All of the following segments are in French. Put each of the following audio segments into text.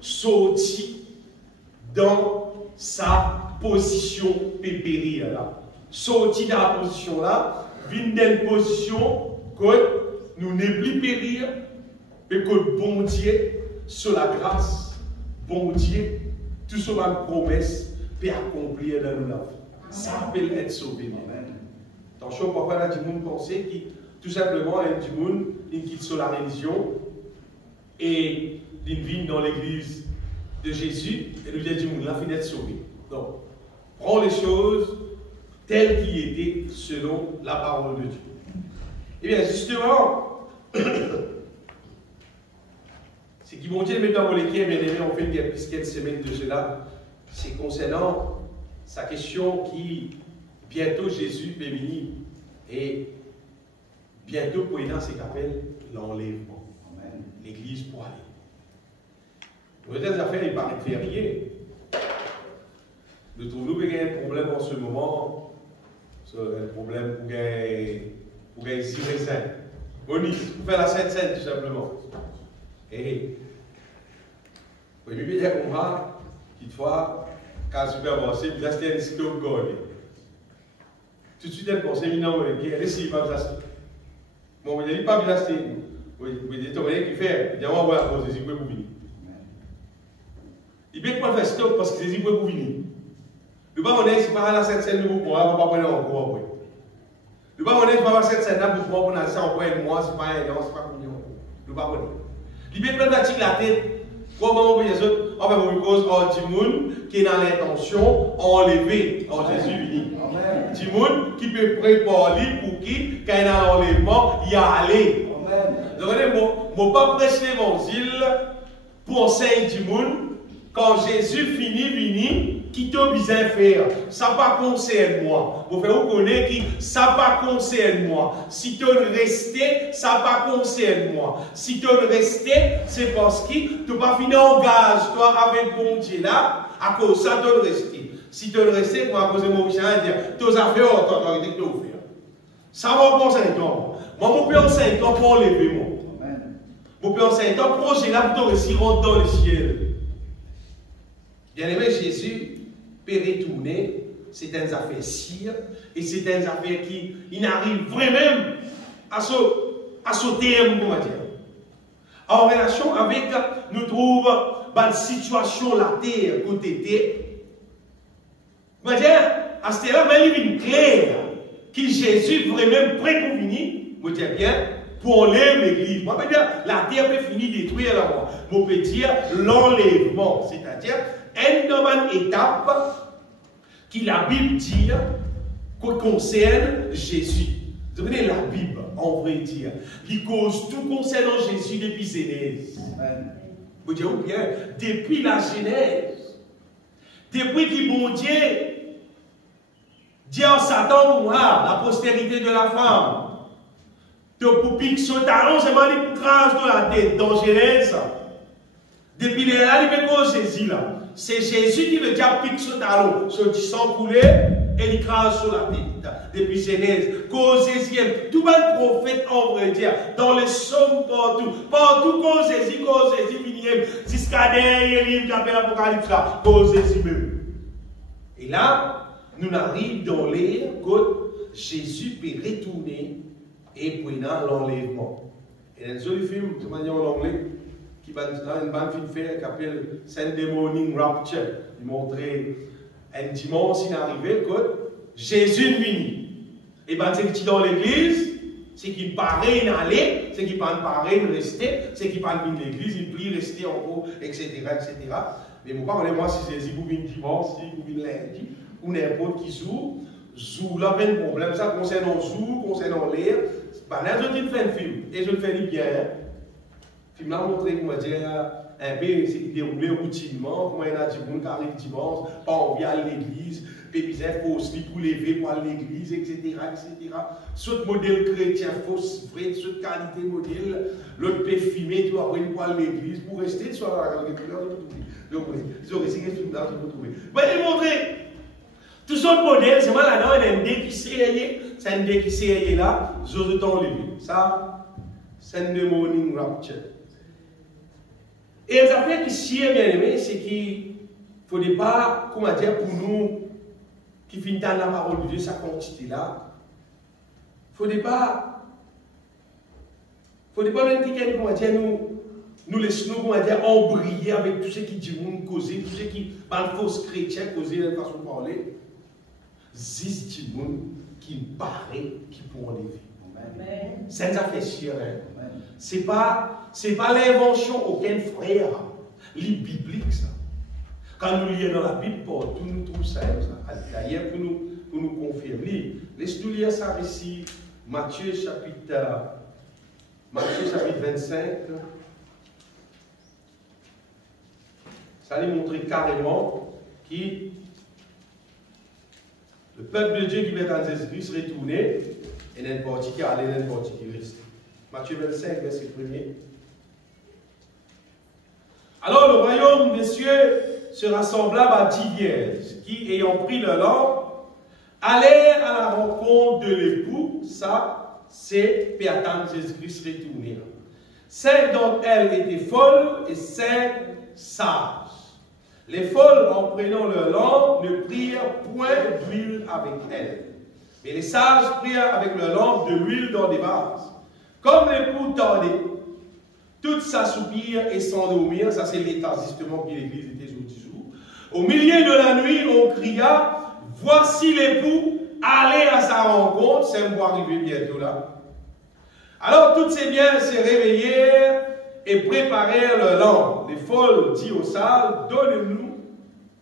sorti dans sa position pépérie là. Sorti dans la position là, vient dans une position que nous n'est plus périr, et que bon Dieu, sur la grâce, bon Dieu, tout ce qu'on promesse, peut accomplir dans nos vies. Ça peut être sauvé. Attention, parfois, il y a des gens qui pensent qui, tout simplement, il y a des gens qui quittent sur la religion et ils viennent dans l'église de Jésus et nous disent, la fin d'être sauvé. Donc, prends les choses telles qu'elles étaient selon la parole de Dieu. Eh bien, justement, c'est qui vont dire maintenant, mon équipe, bien aimé, on fait il y a plus quelques semaines de cela, c'est concernant sa question qui, bientôt Jésus peut venir et bientôt pour dans ses qu'appelle l'enlèvement. L'église pour aller. Pour les affaires, il paraît férié. Nous trouvons qu'il y a un problème en ce moment, un problème pour gagner 6 raisins. Bonus, pour faire la Sainte-Seine tout simplement. Et oui, mais bien qu'on va, toutefois, quand super avancé, vous achetez un stop gold. Tout de suite, elle pense, non, elle est si, pas vous acheter. Bon, vous n'avez pas vous acheter. Vous dites, vous voyez qui fait, il y a un voir pour ces pour venir. Il peut pas faire stop parce que c'est pour venir. Le bas on est, c'est pas la Sainte-Seine, nous pour on va pas prendre encore après. Le bas on est, c'est pas la Sainte-Seine, pour pouvoir prendre ça encore un mois, c'est pas un an, c'est pas combien. Le bas on est. Il peut pas fatiguer la tête. Comment on peut les autres? On va vous cause Timoun qui est dans l'intention enlever en Jésus venu. Timoun qui peut préparer pour qui, quand il est dans l'enlèvement, y aller. Donc, je ne pas prêcher l'évangile pour enseigner Timoun quand Jésus finit, qui t'a besoin de faire. Ça ne pas concerne moi. Vous faites reconnaître qui ça pas concerne moi. Si tu veux rester, ça pas concerne moi. Si tu veux rester, c'est parce que tu n'as pas fini engage toi avec bon Dieu là, à cause ça tu veux rester. Si tu veux rester, pour à cause de mon chien, dire, tes affaires, tu autorité que tu veux faire. Ça va pour 5 ans. Moi, mon père en 5 ans pour enlever moi. Mon père en 5 ans, projet là, pour te réussir dans le ciel. Bien aimé, Jésus peut retourner, c'est une affaire sire, et c'est une affaire qui n'arrive vraiment à ce terme, on va dire. En relation avec, nous trouvons une situation, la terre, côté terre. On va dire, à ce là il est clair que Jésus vraiment prêt pour venir, on va dire bien, pour enlever l'église. Moi, je peux dire, la terre peut finir détruire la mort. On peut dire l'enlèvement, c'est-à-dire, une étape qui la Bible dit concerne Jésus. Vous savez, la Bible, en vrai dire, qui cause tout concernant Jésus depuis Genèse. Vous dites bien, depuis la Genèse, depuis que bon Dieu dit à Satan, moi, la postérité de la femme, de pour piquer ce talon, c'est mal une crasse de la tête dans Genèse. Depuis là, il cause Jésus là. C'est Jésus qui le diable pique ce talon, ce sang coulé, et il crase sur la tête. Depuis Genèse, cause Jésus, tout le prophète, en vrai dire, dans les sommes partout cause Jésus, jusqu'à dernier livre qui appelle l'Apocalypse là, cause Jésus même. Et là, nous arrivons dans l'ère que Jésus peut retourner et prendre l'enlèvement. Et dans un joli film, de manière en anglais, qui va dans une bande film faire qui s'appelle Sunday Morning Rapture. Il montrait un dimanche, il est arrivé que Jésus est venu. Et bien, c'est qui dans l'église, c'est qui paraît d'aller, c'est qui paraît de rester, c'est qui paraît de l'église, il prie rester en haut, etc. etc. Mais moi, si Jésus vous vient dimanche, si vous venez lundi, ou n'importe qui zou là, pas de problème. Ça concernant concernant l'air, je te fais un film, et je le fais bien. Le film a montré, comment dire, un peu, c'est déroulé routinement, comment il y a des gens qui arrivent dimanche, pas envie d'aller à l'église, puis il faut se pour lever pour aller à l'église, etc. etc. Ce modèle chrétien fausse, vrai, ce qualité modèle, l'autre peut filmer, tu vas pour aller à l'église, pour rester, tu vas à l'église. Donc, ils ont essayé de filmer, tu vas trouver. Mais il montrer. Tout ce modèle, c'est moi là-dedans, il y a un dé qui s'est c'est un dé qui s'est là, j'ose t'enlever. Ça, Sunday Morning Rapture. Et les affaires qui sont bien aimées, c'est qu'il ne faudrait pas, comment dire, pour nous, qui finissent dans la parole de Dieu, sa quantité là, il ne faudrait pas même dire, comment dire, nous laissons, comment dire, embrayer avec tout ce qui dit, causer, tout ce qui, par fausses chrétiens, causer, de façon de parler. Zis du monde qui me paraît, qui pourront lever. C'est une affaire chère. C'est pas l'invention aucun frère. Les bibliques, ça. Quand nous lisons dans la Bible, partout nous trouvons ça. D'ailleurs, pour nous confirmer. Laisse-nous lire ça ici. Matthieu chapitre 25. Ça lui montrer carrément qui le peuple de Dieu qui met en Jésus-Christ retourné et n'importe qui allait, n'importe qui reste. Matthieu 25, verset 1er. Alors le royaume des cieux sera semblable à 10 vierges qui, ayant pris leur lampe, allèrent à la rencontre de l'époux. Ça, c'est pour attendre Jésus-Christ retourné. 5 d'entre elles étaient folles et 5 sages. Les folles, en prenant leur lampe, ne prirent point d'huile avec elles. Mais les sages prirent avec leur lampe de l'huile dans des vases. Comme l'époux tardait, toutes s'assoupirent et s'endormirent. Ça, c'est l'état justement que l'église était jour du jour. Au milieu de la nuit, on cria, voici l'époux, allez à sa rencontre. C'est un arriver bientôt là. Alors toutes ces biens se réveillèrent et préparèrent leur lampe. Les folles dirent aux sages, donnez-nous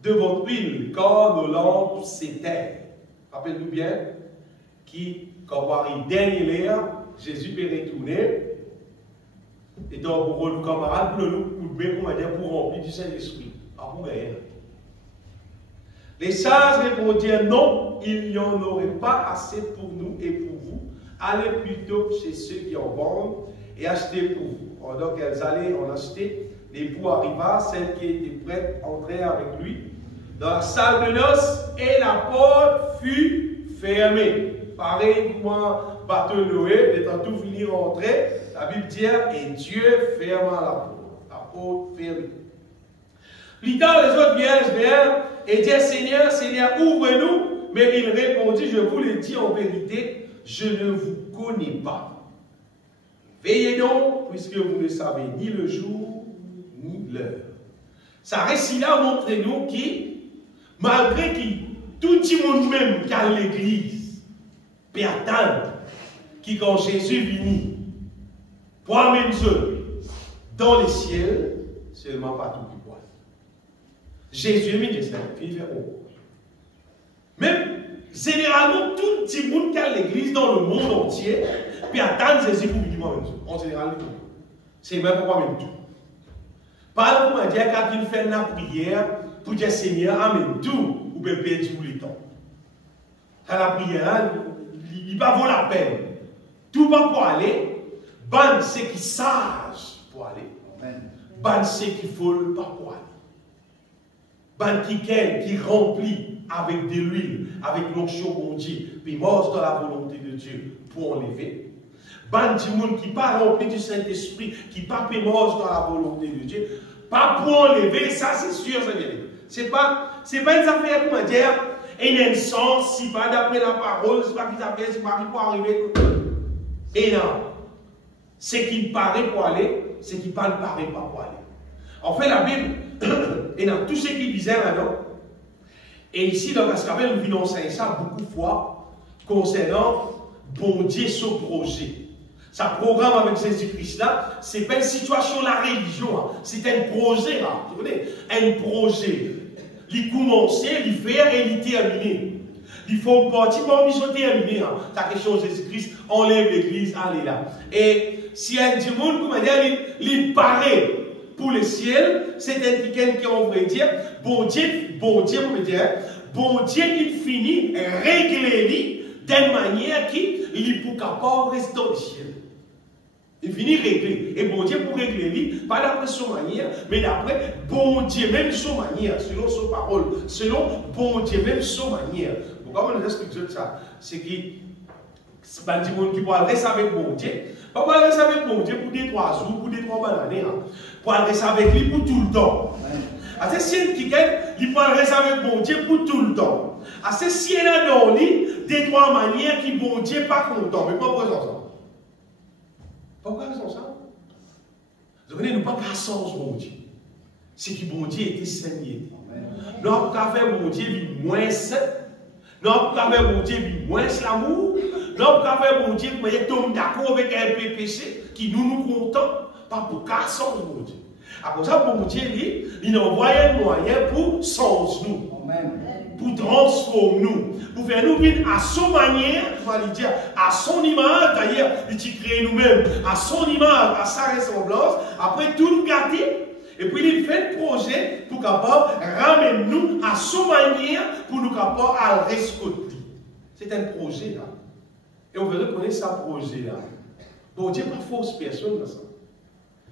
de votre huile, car nos lampes s'éteignent. Rappelez-vous bien, quand Paris dernier l'air, Jésus peut retourner, et donc pour nos camarades, pour nous pour remplir du Saint-Esprit. Les sages répondirent, non, il n'y en aurait pas assez pour nous et pour vous. Allez plutôt chez ceux qui en vendent et achetez pour vous. Pendant qu'elles allaient en acheter, l'époux arriva, celle qui était prête entrait avec lui dans la salle de noces et la porte fut fermée. Pareil comme un bateau de Noé, étant tout fini rentrer, la Bible dit, et Dieu ferma la porte fermée. Plus tard, les autres vierges vinrent et dirent, Seigneur, Seigneur, ouvre-nous. Mais il répondit, je vous le dis en vérité, je ne vous connais pas. Veillez donc, puisque vous ne savez ni le jour, ni l'heure. Ça récit-là montre-nous qui, malgré qui, tout le monde même qui a l'église, peut attendre, qui quand Jésus vient, pour amener dans les ciels, seulement pas tout qui voit. Jésus est dit ça, il fait même, généralement, tout le monde qui a l'église dans le monde entier, puis attendre Jésus pour venir moi-même. En général, c'est même pour moi-même tout. Pas pour dire quand il fait la prière, pour dire Seigneur, amène tout, ou bien perdre tout le temps. Quand la prière, il va vaut la peine. Tout va pour aller, ban c'est qui sage pour aller. Ban c'est qui folle pas pour aller. Ban qui remplit avec de l'huile, avec l'onction mon Dieu, puis mort dans la volonté de Dieu pour enlever. Ban du monde qui pas rempli du Saint-Esprit, qui pas mort dans la volonté de Dieu, pas pour enlever, ça c'est sûr, c'est bien. C'est pas une affaire comment dire, et il y a un sens, si pas d'après la parole, c'est pas qu'ils affaire, c'est pas qu'il faut arriver. Et non. Ce qui paraît pour aller, ce qui ne paraît pas pour aller. En fait, la Bible, et dans tout ce qui disait là-dedans, et ici, dans Pascal, nous venons enseigner ça beaucoup de fois, concernant bon Dieu, ce projet. Ça programme avec Jésus-Christ là, ce n'est pas une situation de la religion, hein. C'est un projet là, vous voyez, un projet. Il commence, il fait et il termine. Il faut partir pour mission terminée. Hein. La question de Jésus-Christ, enlève l'église, allez là. Et si un du monde, comment dire, il paraît pour le ciel, c'est un quelqu'un qui on veut dire, bon Dieu, on veut dire, bon Dieu, il finit régler d'une manière qui, il est pour capable rester dans le ciel. Il finit régler. Et bon Dieu pour régler lui, pas d'après son manière, mais d'après bon Dieu même son manière, selon son parole, selon bon Dieu même son manière. Pourquoi on nous explique ça? C'est qu'il pas du monde qui pourra rester avec bon Dieu. Pas rester avec bon Dieu pour des 3 jours, pour des 3 bananes. Hein. pour rester avec lui pour tout le temps. C'est si elle qui gagne, il peut rester avec bon Dieu pour tout le temps. C'est si elle a dans lui des trois manières qui bon Dieu pas content. Mais pourquoi ils sont ça? Pourquoi ils sont ça? Vous savez, nous pas qu'à sens bon Dieu. C'est que bon Dieu était saigné. Nous n'avons pas fait bon Dieu vivre moins sain. Nous n'avons pas fait bon Dieu vivre moins l'amour. Nous n'avons pas fait bon Dieu pour tomber d'accord avec un peu péché qui nous comptons. Pas pour qu'à sens bon Dieu. À cause de ça, bon Dieu, il envoie un moyen pour sens nous. Pour transformer nous. Pour faire nous vivre à son manière, on va lui dire, à son image, d'ailleurs, il crée nous-mêmes, à son image, à sa ressemblance, après tout nous gâter. Et puis il fait un projet pour capable ramener nous à son manière pour nous capable à le rescouter. C'est un projet là. Et on veut reconnaître ce projet là. Bon Dieu, pas fausse personne dans ça.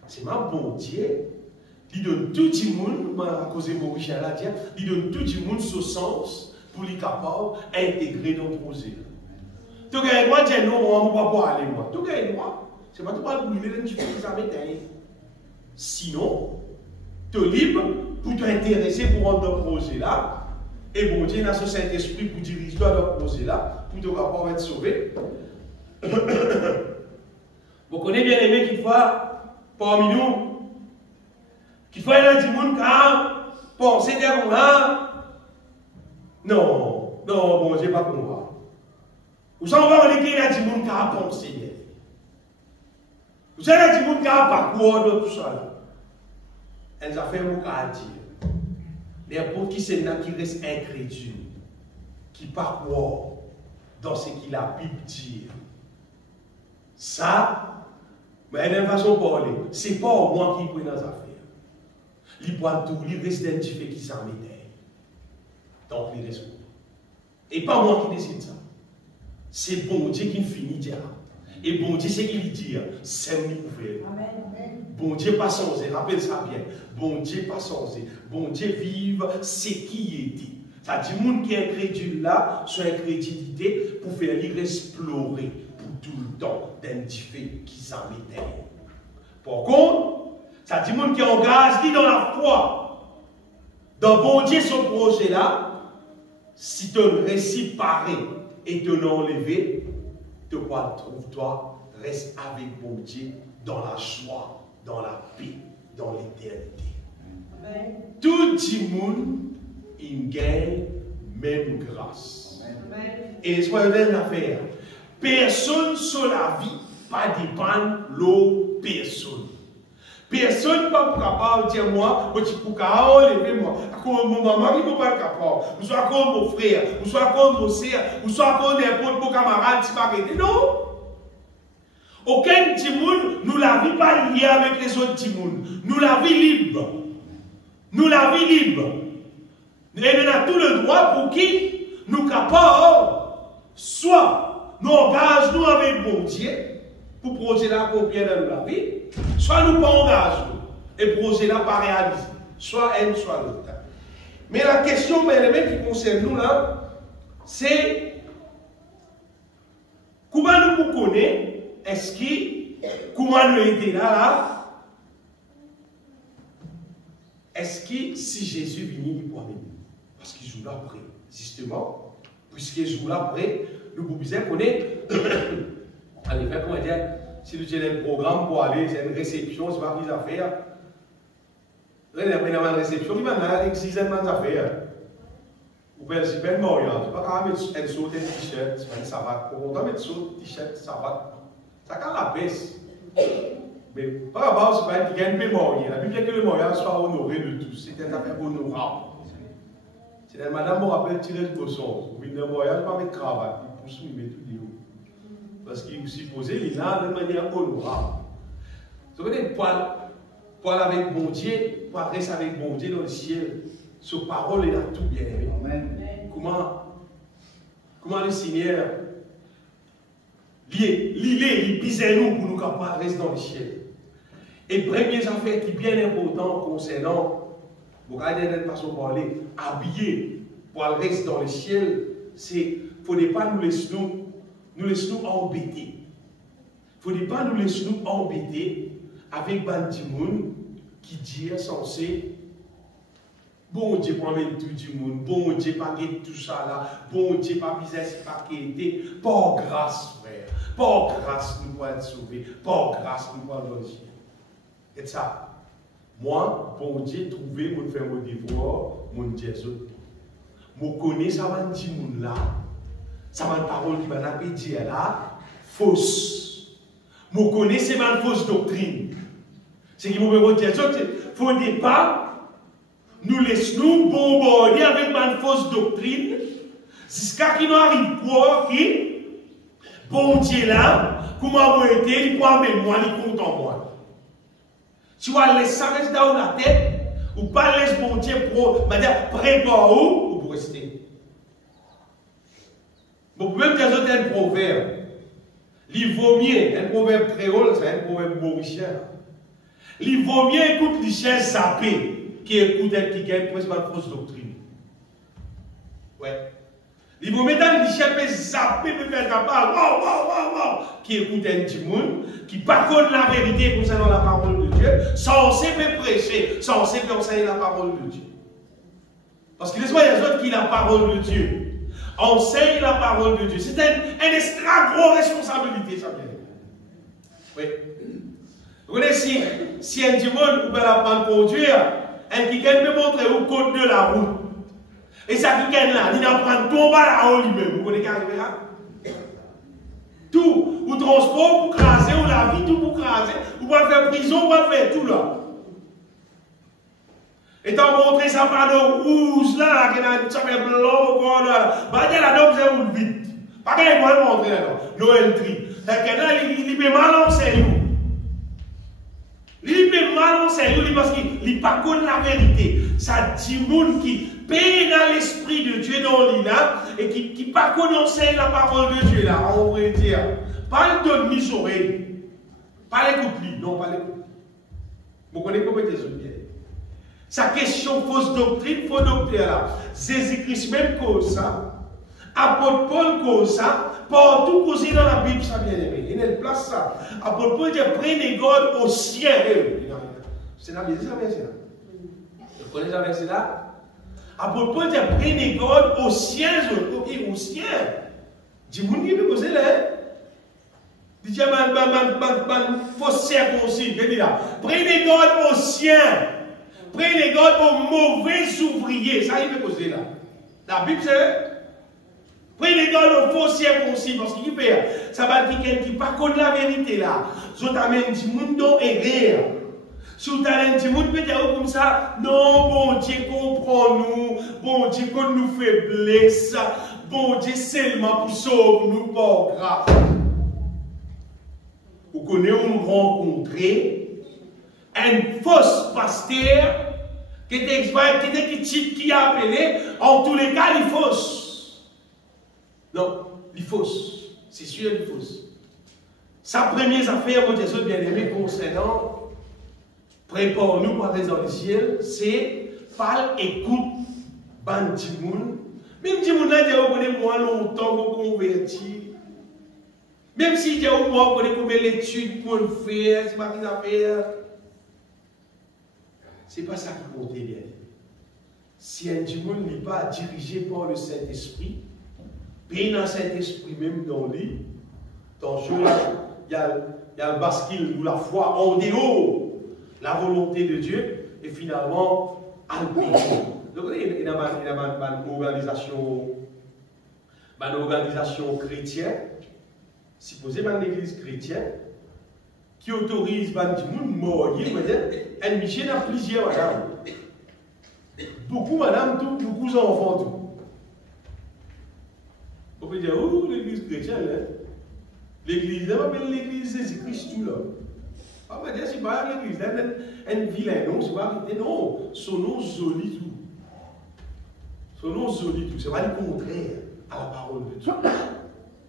C'est ma bon Dieu. Il donne tout le monde, à cause de mon Richard là, il donne tout le monde ce sens pour les capable d'intégrer dans le projet. Tout le monde dit non, on ne va pas aller moi. Tout le monde, c'est pas tout le monde qui brûler, tu fais ça avec sinon, tu es libre pour t'intéresser pour rendre le projet là. Et bon Dieu, il a ce Saint-Esprit pour diriger dans le projet là, pour te capable être sauvé. Vous connaissez bien aimé qu'il faut parmi nous. Qu'il faut aller dans le monde car penser derrière là. Non, non, bon Dieu, pas pour moi. Vous en va aller dans le monde car penser. Vous allez dans le monde car parcours de tout ça là. Elles ont fait un mot à dire. N'importe qui c'est là qui reste incrédule, qui parcourt dans ce qu'il a pu dire. Ça, mais d'une façon de parler, c'est pas moi qui prend dans les affaires. Il voit tout, il reste identifié qui s'en met. Donc, il reste. Et pas moi qui décide ça. C'est bon Dieu qui finit de dire. Et bon Dieu, c'est qu'il dit, c'est lui pour faire. Bon Dieu pas censé, rappelle ça bien. Bon Dieu pas censé. Bon Dieu vive ce qui est dit. Ça dit, le monde qui est incrédule là, son incrédulité, pour faire l'explorer pour tout le temps d'identifier qui s'en met. Par contre, ça dit, le monde qui engage, dit dans la foi. Dans bon Dieu, ce projet-là, si tu réussis paré et te l'enlever, de quoi trouve-toi, reste avec bon Dieu dans la joie, dans la paix, dans l'éternité. Tout le monde, il gagne même grâce. Amen. Et soyez une affaire. Personne sur la vie, pas dépendre de l'autre personne. Personne n'est pas capable de dire moi, je suis capable moi. Comme mon maman, il n'est pas capable. Ou soit comme mon frère, ou soit comme mon sœur, ou soit comme n'importe quel camarade qui va arrêter. Non! Aucun timoun, nous la vie pas liée avec les autres timouns. Nous la vie libre. Nous la vie libre. Et nous avons tout le droit pour qui nous capables, soit nous engageons nous avec bon Dieu, pour projet là qu'on vient dans la vie, soit nous pas engageons et projet là pas réalisé. Soit un, soit l'autre. Mais la question qui concerne nous là, c'est comment nous connaissons, est-ce que, comment nous était là, est-ce que si Jésus vient, il pourra venir? Parce qu'il joue là après, justement, puisqu'il joue là après, nous pouvons connaître, en effet, comment dire, si nous avons un programme pour aller, c'est une réception, c'est pas une affaire. Là, il y a une réception, il va y avoir une affaire. Ou bien, c'est pas une mariage, c'est pas quand même un saut, un t-shirt, c'est pas une savate. Pour autant, mettre saut, t-shirt, savate, ça quand la baisse. Mais par rapport à ce qu'il y a une mémoire, la Bible dit que le mariage soit honoré de tous. C'est une affaire honorable. C'est une madame, on rappelle tirer le bosson. Oui, le mariage, pas mettre cravate, il pousse, il met tout le haut. Parce qu'il est supposé, il a de manière honorable. Vous voyez, pour aller avec bon Dieu, pour rester avec bon Dieu dans le ciel, ce parole est là tout bien aimé. Comment le Seigneur, il pise nous pour nous capables de rester dans le ciel. Et première affaire qui est bien importante concernant, vous regardez d'une façon de parler, habiller pour aller rester dans le ciel, c'est qu'il ne faudrait pas nous laisser embêter. Il ne faudrait pas nous laisser embêter avec Bandimoun qui dit censé, bon Dieu, pour mettre tout du monde, bon Dieu, pas tout ça là, bon Dieu, pas business, pas quitter, par grâce, frère, par grâce, nous pouvons être sauvés, par grâce, nous pouvons aller. Et ça, moi, bon Dieu, trouver, mon faire mon devoir, mon Dieu, je connais ça, va dire mon là, ça va une parole qui va dire là, fausse. Je connais c'est ma fausse doctrine. C'est qui m'a dit, il faut au départ, nous laissons bombarder avec ma fausse doctrine, jusqu'à ce qu'il nous arrive quoi, qui, bon Dieu là, comment moi été, il croit même moi, il compte en moi. Tu vas laisser ça rester dans la tête, ou pas laisser bon Dieu prépare où, ou pour rester. Bon, même des autres, un proverbe. Il vaut mieux, un proverbe créole, c'est un proverbe mauricien. Il vaut mieux écouter les chiens sapés qui écoutent un qui gagne presque une fausse doctrine. Ouais. Il vaut mieux les chiens sapés, qui écoutent un petit monde, qui pas connaît la vérité concernant la parole de Dieu, censé prêcher, censé enseigner la parole de Dieu. Parce que les autres qui la parole de Dieu. Enseigne la parole de Dieu. C'est une extra grosse responsabilité, ça vient. Oui. Vous connaissez, si un monde peut apprendre à conduire, un qui peut montrer au code de la route. Et ça qui est là, il apprend tomber là haut lui-même. Vous connaissez qu'à là? Tout, ou transport pour craser, ou la vie, tout pour craser, ou pour faire prison, ou pour faire tout là. Et t'as montré ça par le rouge là, qui ça fait blanc, là. Bah, il y a la dame, c'est roule vite. Pas qu'il y a montrer là, Noël tri. Il peut mal enseigner. Il peut mal enseigner parce qu'il n'a pas connu la vérité. Ça dit monde qui paie dans l'esprit de Dieu dans l'île là, et qui n'a pas connu enseigner la parole de Dieu là, on va dire. Pas le donne mis oreille. Pas l'écoute-lui, non, pas l'écoute. Vous connaissez comment des autres bien. Sa question fausse doctrine là. Jésus-Christ même cause ça. Apôtre Paul cause ça. Partout causé dans la Bible, ça bien aimé. Il y a une place ça. Apôtre Paul dit prenez God au ciel. C'est la Bible, c'est la verset là. Vous connaissez la verset là? Apôtre Paul dit prenez God au ciel. Au ciel. Dis-moi qui peut causer là. Il dit fausse circoncis. Il dit là. Prenez God au ciel. Prenez God aux mauvais ouvriers. Ça, il peut causer là. La Bible, c'est. Prenez God aux faux circoncis. Parce qu'il fait. Ça va dire quelqu'un qui pas connaît la vérité là. Si vous avez un petit monde et rire. Si vous avez un petit monde, peut dire comme ça. Non, bon Dieu, comprends-nous. Bon Dieu, qu'on nous faiblesse. Bon Dieu, seulement pour sauver nous, pas grave. Vous connaissez, on rencontrer. Un fausse pasteur qui a appelé, en tous les cas, il fausse. Non, il fausse. C'est sûr, il fausse. Sa première affaire, mon Dieu, bien-aimé, concernant prépare-nous pour aller dans le ciel, c'est pas écoute, ban Timoun. Même Timoun là, il a connu moi longtemps pour convertir. Même si il a moi connu combien l'étude pour le faire, c'est pas une affaire. Ce n'est pas ça qui compte bien. Si un monde n'est pas dirigé par le Saint-Esprit, puis dans le Saint-Esprit même dans lui, dans il y a le bascule ou la foi en dehors, la volonté de Dieu, et finalement, à le péché. Donc, il y a une organisation chrétienne, supposée par l'église chrétienne, qui autorise les gens mort. Un Michel a plusieurs madame. Beaucoup madame, tout, beaucoup enfants, tout. On peut dire, oh, l'église chrétienne, hein? L'église, là, on appelle l'église Jésus-Christ, tout là. On va dire, c'est pas l'église, là, un vilain, non, c'est pas arrêté, non. Son nom joli tout. Son nom joli tout. C'est pas le contraire à la parole de Dieu.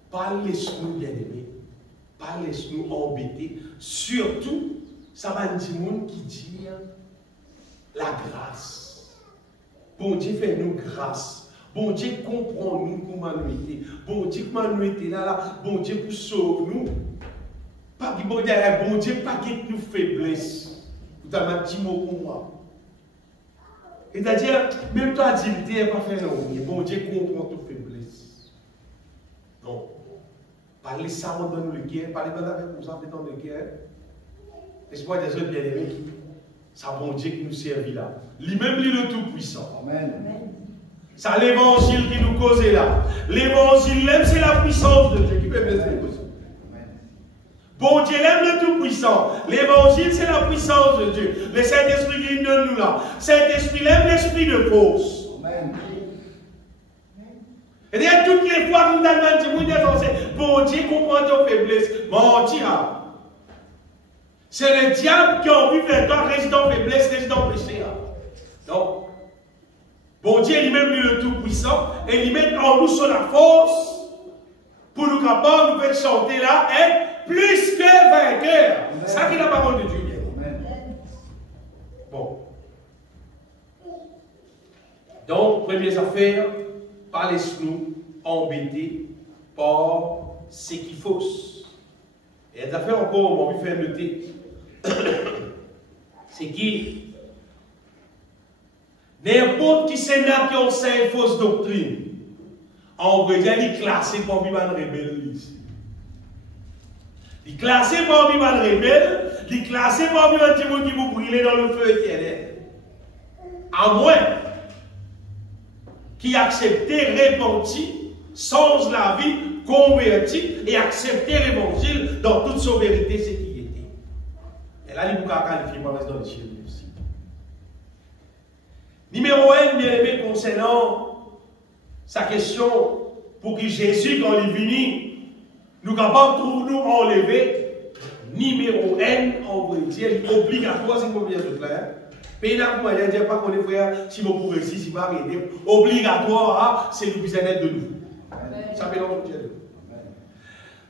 Parlez-nous, bien-aimés. Parlez-nous embêter. Surtout, ça va dire monde qui dit la grâce. Bon Dieu, fais-nous grâce. Bon Dieu, comprends-nous comment nous étions. Bon Dieu, comment nous étions là. Bon Dieu, pour sauver nous. Pas que bon Dieu, pas que nous faiblesse. Tu as un petit mot pour moi. C'est-à-dire, même toi, tu n'es pas fait non. Bon Dieu comprend toute faiblesse. Non. Parlez ça dans le cœur, parlez pas avec nous, ça fait dans le cœur. Espoir des autres bien-aimés, c'est bon Dieu qui nous servit là. Lui-même, lui le Tout-Puissant. Amen. C'est l'évangile qui nous cause là. L'évangile, c'est la puissance de Dieu. Qui peut me laisser poser? Bon Dieu aime le Tout-Puissant. L'évangile, c'est la puissance de Dieu. Le Saint-Esprit qui donne nous là. Saint-Esprit aime l'esprit de force. Amen. Et d'ailleurs, toutes les fois que nous avons dit, bon Dieu comprend ton faiblesse, mentira. C'est le diable qui a envie de faire toi résident faiblesse, résident péché. Donc, bon Dieu lui-même lui le Tout-Puissant et il met en nous sur la force pour nous capables de nous faire chanter là et plus que vainqueur. C'est ça qui est la parole de Dieu. Amen. Bon. Donc, première affaire, pas laisse-nous embêter par ce qui fausse. Et les affaires encore, on va lui faire noter. C'est qui n'importe qui sénat qui enseigne fausse doctrine, en vrai, il est classé parmi les rebelles ici. Il est classé parmi les rebelles, il est classé parmi les gens qui vont brûler dans le feu éternel. À moins qui acceptait, repenti, change la vie, converti et accepter l'évangile dans toute son vérité, c'est qui était. Et là, il faut qualifier pour rester dans le ciel aussi. Numéro 1, bien aimé, concernant sa question pour que Jésus, quand il est venu, nous capables de nous enlever. Numéro 1, on va dire, obligatoire, c'est combien de clair. Mais il n'y a pas de dire pas qu'on est frère, si vous pouvez réussir, si vous pouvez arrêter. Obligatoire, c'est le bien-être de nous. Ça fait longtemps que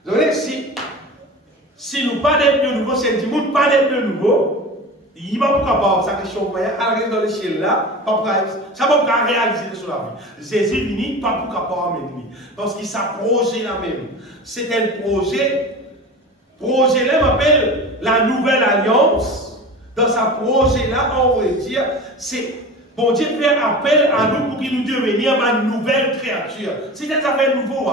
donc, si nous pas d'être de nouveau, c'est nous pas d'être de nouveau, il va pas capable sa question à la dans le ciel là, ça va pas réaliser sur la vie. Jésus vini pas pour capable avec lui, parce qu'il s'approche là même. C'est un projet là m'appelle la nouvelle alliance. Dans sa projet là, on va dire, c'est bon Dieu fait appel à nous pour qu'il nous devenions une nouvelle créature. C'est un affaire nouveau,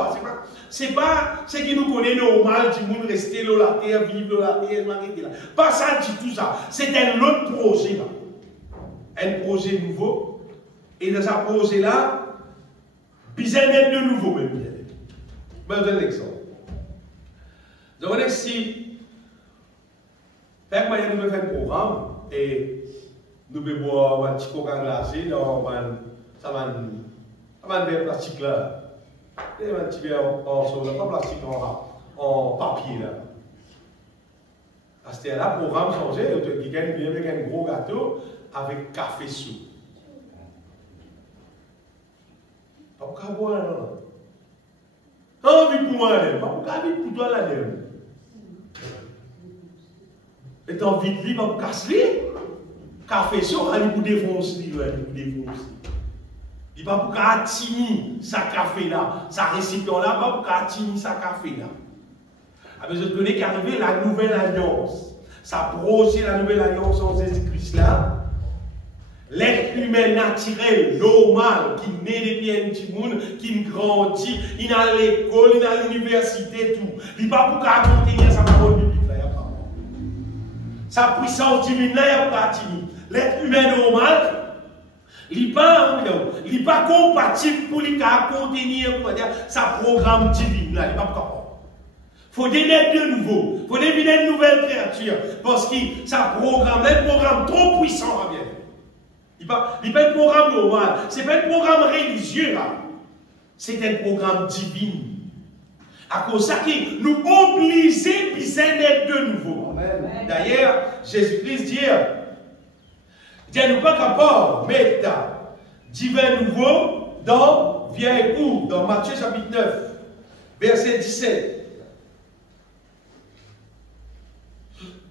c'est pas ce qui nous connaît normal, du monde rester là, la terre, vivre là, la terre, m'arrêter là. Pas ça du tout ça. C'est un autre projet là. Un projet nouveau. Et dans ce projet là, besoin d'être de nouveau même. Je vais vous donner un exemple. Donc si nous pouvons faire un programme et nous pouvons boire un petit coca glacé, ça va faire plastique là. Et un petit verre pas plastique en papier là. Parce que là, le programme changé, il vient avec un gros gâteau avec café sous. Pas pour boire là. Envie pour moi, pas pour pour toi là. Et t'as envie de vivre pour casser. Café chaud, il pour défoncer, il pour défoncer. Il va pour attirer sa café là, sa récipient là, pas pour attirer sa café là. Avec je connais qu'arriver la nouvelle alliance. Ça projet la nouvelle alliance en Jésus-Christ là. L'être humain naturel, normal, qui naît depuis un petit monde, qui grandit, il a l'école, il a l'université, tout. Il va pour contenir sa parole biblique là, il n'y a pas. Sa puissance divine là, il n'y a pas timide. L'être humain normal, il n'est pas compatible pour lui contenir sa programme divine là, il n'est pas capable. Il faut naître de nouveau, il faut devenir une nouvelle créature, parce que sa programme est un programme trop puissant à bien. Il n'est pas un programme normal, ce n'est pas un programme religieux là, c'est un programme divin. À cause de ça qui nous oblige à naître de nouveau. D'ailleurs, Jésus-Christ dit nous pas capable de mettre divin nouveau dans vieille cour, dans Matthieu chapitre 9, verset 17.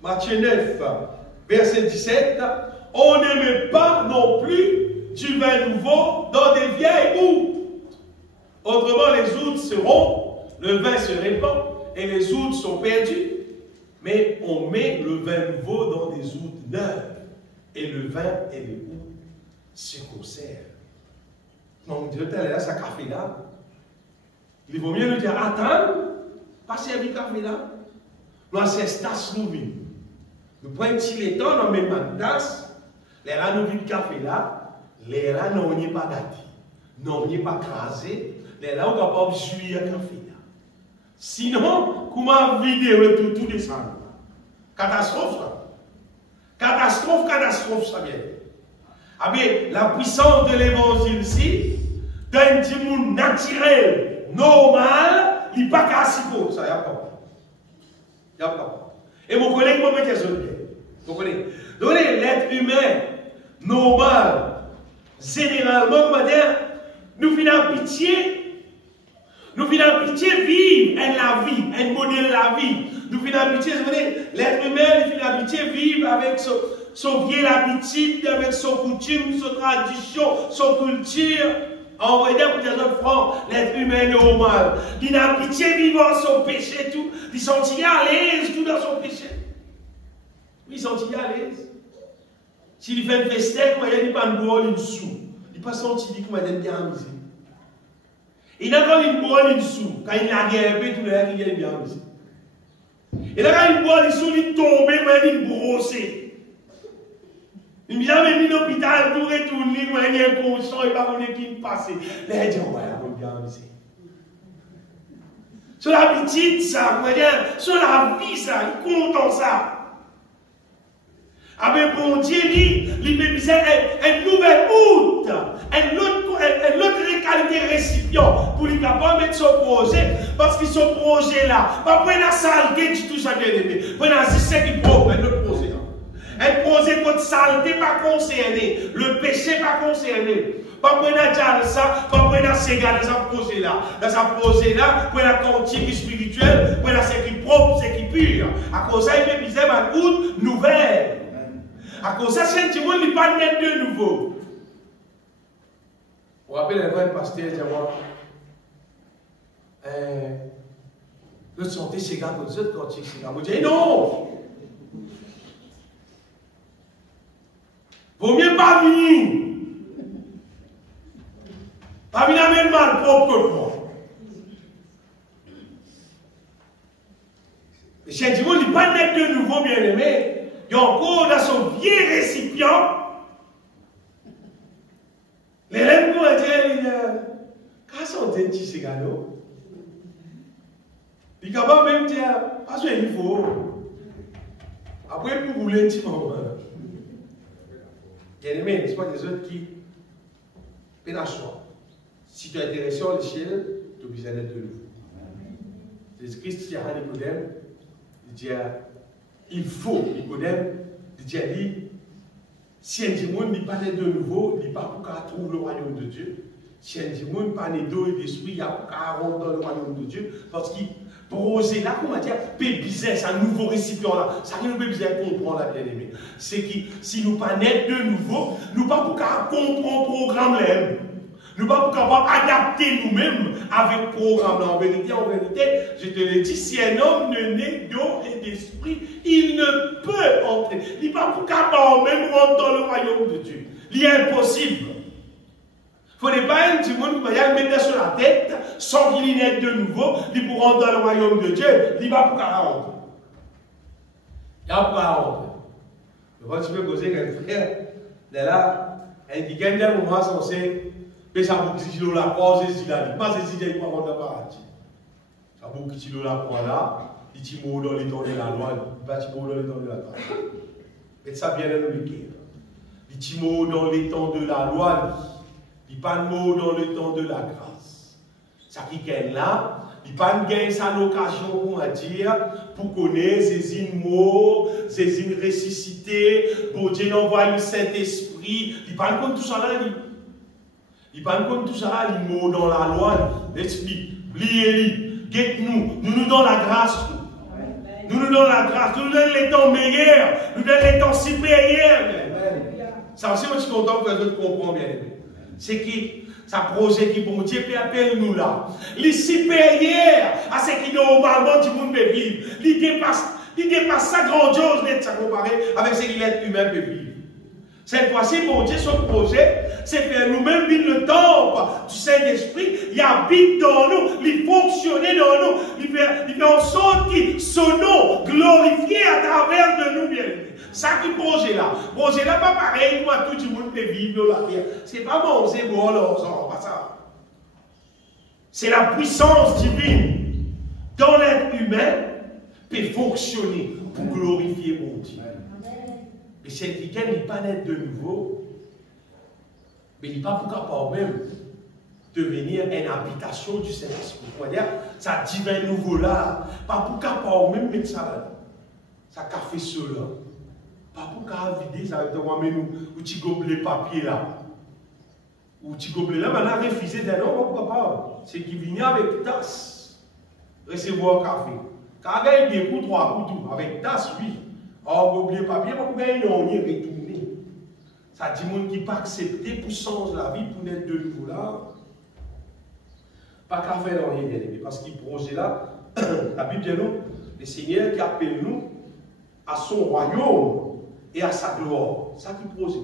Matthieu 9, verset 17. On ne met pas non plus du vin nouveau dans des vieilles outres. Autrement, les outres seront, le vin se répand et les outres sont perdues. Mais on met le vin nouveau dans des outres neuves. Et le vin et le goût se conservent. Donc, Dieu t'a là, ça café là. Il vaut mieux nous dire, attends, pas servir café là. Nous avons ces tasses nous vîmes. Nous prenons un petit temps, nous mettons une tasse. Les là, nous vîmes café là. Les là, nous n'avons pas gâté. Nous n'avons pas crasé. Les là, on ne peut pas jouer à café là. Sinon, comment vider tout descendre? Catastrophe, ça. Catastrophe, ça vient. Ah bien, la puissance de l'évangile ici, d'un petit monde naturel, normal, il n'y a pas qu'à s'y pour ça, il n'y a pas. Il n'y a pas. Et mon collègue m'a mis ça bien. Vous connaissez? Donc, l'être humain, normal, généralement, on va dire, nous finissons pitié. Nous finissons pitié vivre la vie, un modèle la vie. Nous finissons pitié, l'être humain, il finit pitié vivre avec son vieille habitude, avec son coutume, son tradition, son culture. En vrai, pour dire franc, l'être humain normal. Il n'a pitié vivant son péché, tout. Il sentit à l'aise tout dans son péché. Oui, il sentit à l'aise. S'il fait un festin, il n'y a pas de boire, il sous. Il n'a pas senti qu'il m'a bien amusé. Il n'a pas une boire, il sous. Quand il a guerre, tout le monde, il est bien amusé. Et là, quand il boit, il sous, il tombe, il brossé. Il vient même à l'hôpital, tout retourne, il est inconscient, il va connaître qui passe. Là, il dit, ouais, on va bien amuser. Sur l'habitude, ça, sur la vie, ça, il compte en ça. Ah mais bon Dieu dit, il peut dire une nouvelle route, un autre qualité récipient pour lui capable mettre son projet, parce que son projet là, pas prendre la saleté du tout ça bien aimé, prendre la c'est qui propre, un autre projet. Un projet contre saleté pas concerné, le péché pas concerné. Pas prendre la jalsa, pas prendre la séga dans sa projet là. Dans sa projet là, pour la quantique spirituelle, pour la c'est qui propre, c'est qui pur. À cause de ça, il peut viser ma route nouvelle. À cause de ça, c'est un monde qui n'est pas net de nouveau. Vous vous rappelez le vrai pasteur dit moi, le santé c'est gars comme ça, quand c'est gars. Vous dites non! Vaut mieux pas venir. Pas venir avec mal propre que moi. Le chien du monde n'est pas net de nouveau, bien aimé. Il y a encore dans son vieux récipient. L'élève nous a dit, qu'est-ce qu'on dit, tu sais, gano? Il est capable même de dire, parce qu'il faut. Après, vous voulez un petit moment. Bien aimé, n'est-ce pas des autres qui pénachent. Si tu es intéressé à l'échelle, tu es obligé d'être de nouveau. Jésus-Christ dit à Nicodème, il dit, il faut, Nicodème, il dit, si un démon n'est pas né de nouveau, il n'est pas pour qu'à trouver le royaume de Dieu. Si un démon n'est pas né d'eau et d'esprit, il n'y a pas qu'à rentrer dans le royaume de Dieu. Parce qu'il projet là, comment dire, business, un nouveau récipient là. Ça qui nous peut bien comprendre, la bien-aimée. C'est que si nous pas naître de nouveau, nous pas pour qu'à comprendre le programme là. Nous ne pouvons pas adapter nous-mêmes avec le programme. En vérité, je te le dis, si un homme ne naît d'eau et d'esprit, il ne peut entrer. Il n'est pas pour capable même rentrer dans le royaume de Dieu. Il est impossible. Il ne faut pas un petit monde qui va mettre sur la tête sans qu'il y naisse de nouveau. Il pour rentrer dans le royaume de Dieu. Il n'est pas pour capable rentrer. Il n'y a pas à rentrer. Je vais te poser quelqu'un frère. Là, il dit qu'il y a un moment censé. Mais ça beaucoup qui kilo la croix, c'est si là. Pas c'est si il pas rentrer dans paradis. Ça beaucoup qui kilo la croix là, il t'y mot dans les temps de la loi, il va t'y mot dans les temps de la loi. Mais ça bien expliqué. Il t'y mot dans les temps de la loi, il pas de mot dans le temps de la grâce. Ça qui gagne là, il pas gagne sa occasion pour dire, pour connaître ces mots, ces ressuscités, pour Dieu envoie le Saint-Esprit, il pas comme tout ça là. Il parle comme tout ça, il mot dans la loi, l'explique, liez-li, nous dans la grâce, nous dans la grâce, nous donnons les temps meilleurs, nous donnons les temps supérieurs. Ça aussi, je suis content que vous compreniez bien. C'est qui, ça projet qui, bon Dieu, appelle nous là. Les supérieurs à ce qui normalement du monde peut vivre. Il dépasse sa grandiose, ça comparé avec ce que l'être humain peut vivre. Cette fois-ci, bon Dieu, son projet, c'est faire nous-mêmes vivre le temple du Saint-Esprit. Il habite dans nous, il fonctionne dans nous, il fait en sorte que son nom glorifié à travers de nous, bien. Ça qui projet là. Projet là, pas pareil, moi, tout le monde peut vivre la vie. C'est pas bon, c'est bon, alors, pas ça. C'est la puissance divine dans l'être humain peut fonctionner pour glorifier mon Dieu. Et c'est quelqu'un n'est pas naître de nouveau, mais il n'est pas pour capable même devenir une habitation du Saint-Esprit. C'est-à-dire, ça divin nouveau là, pas pour capable même mettre ça là. Ça qu'a fait cela. Pas pour capable vider, ça va te ramener nous, ou tu gobelet papier là. Ou tu gobelet là, maintenant refusé d'un non, pourquoi pas. C'est qui vient avec tasse, recevoir café. Quand il y a des coups, 3 coups, tout, avec tasse, oui. Or, gobelet papier, on va y retourner. Ça dit monde qui pas accepté pour changer la vie, pour naître de nouveau là. Pas qu'à faire rien, bien aimé, parce qu'il projet là, la Bible dit nous, le Seigneur qui appelle nous à son royaume et à sa gloire. Ça qui projet.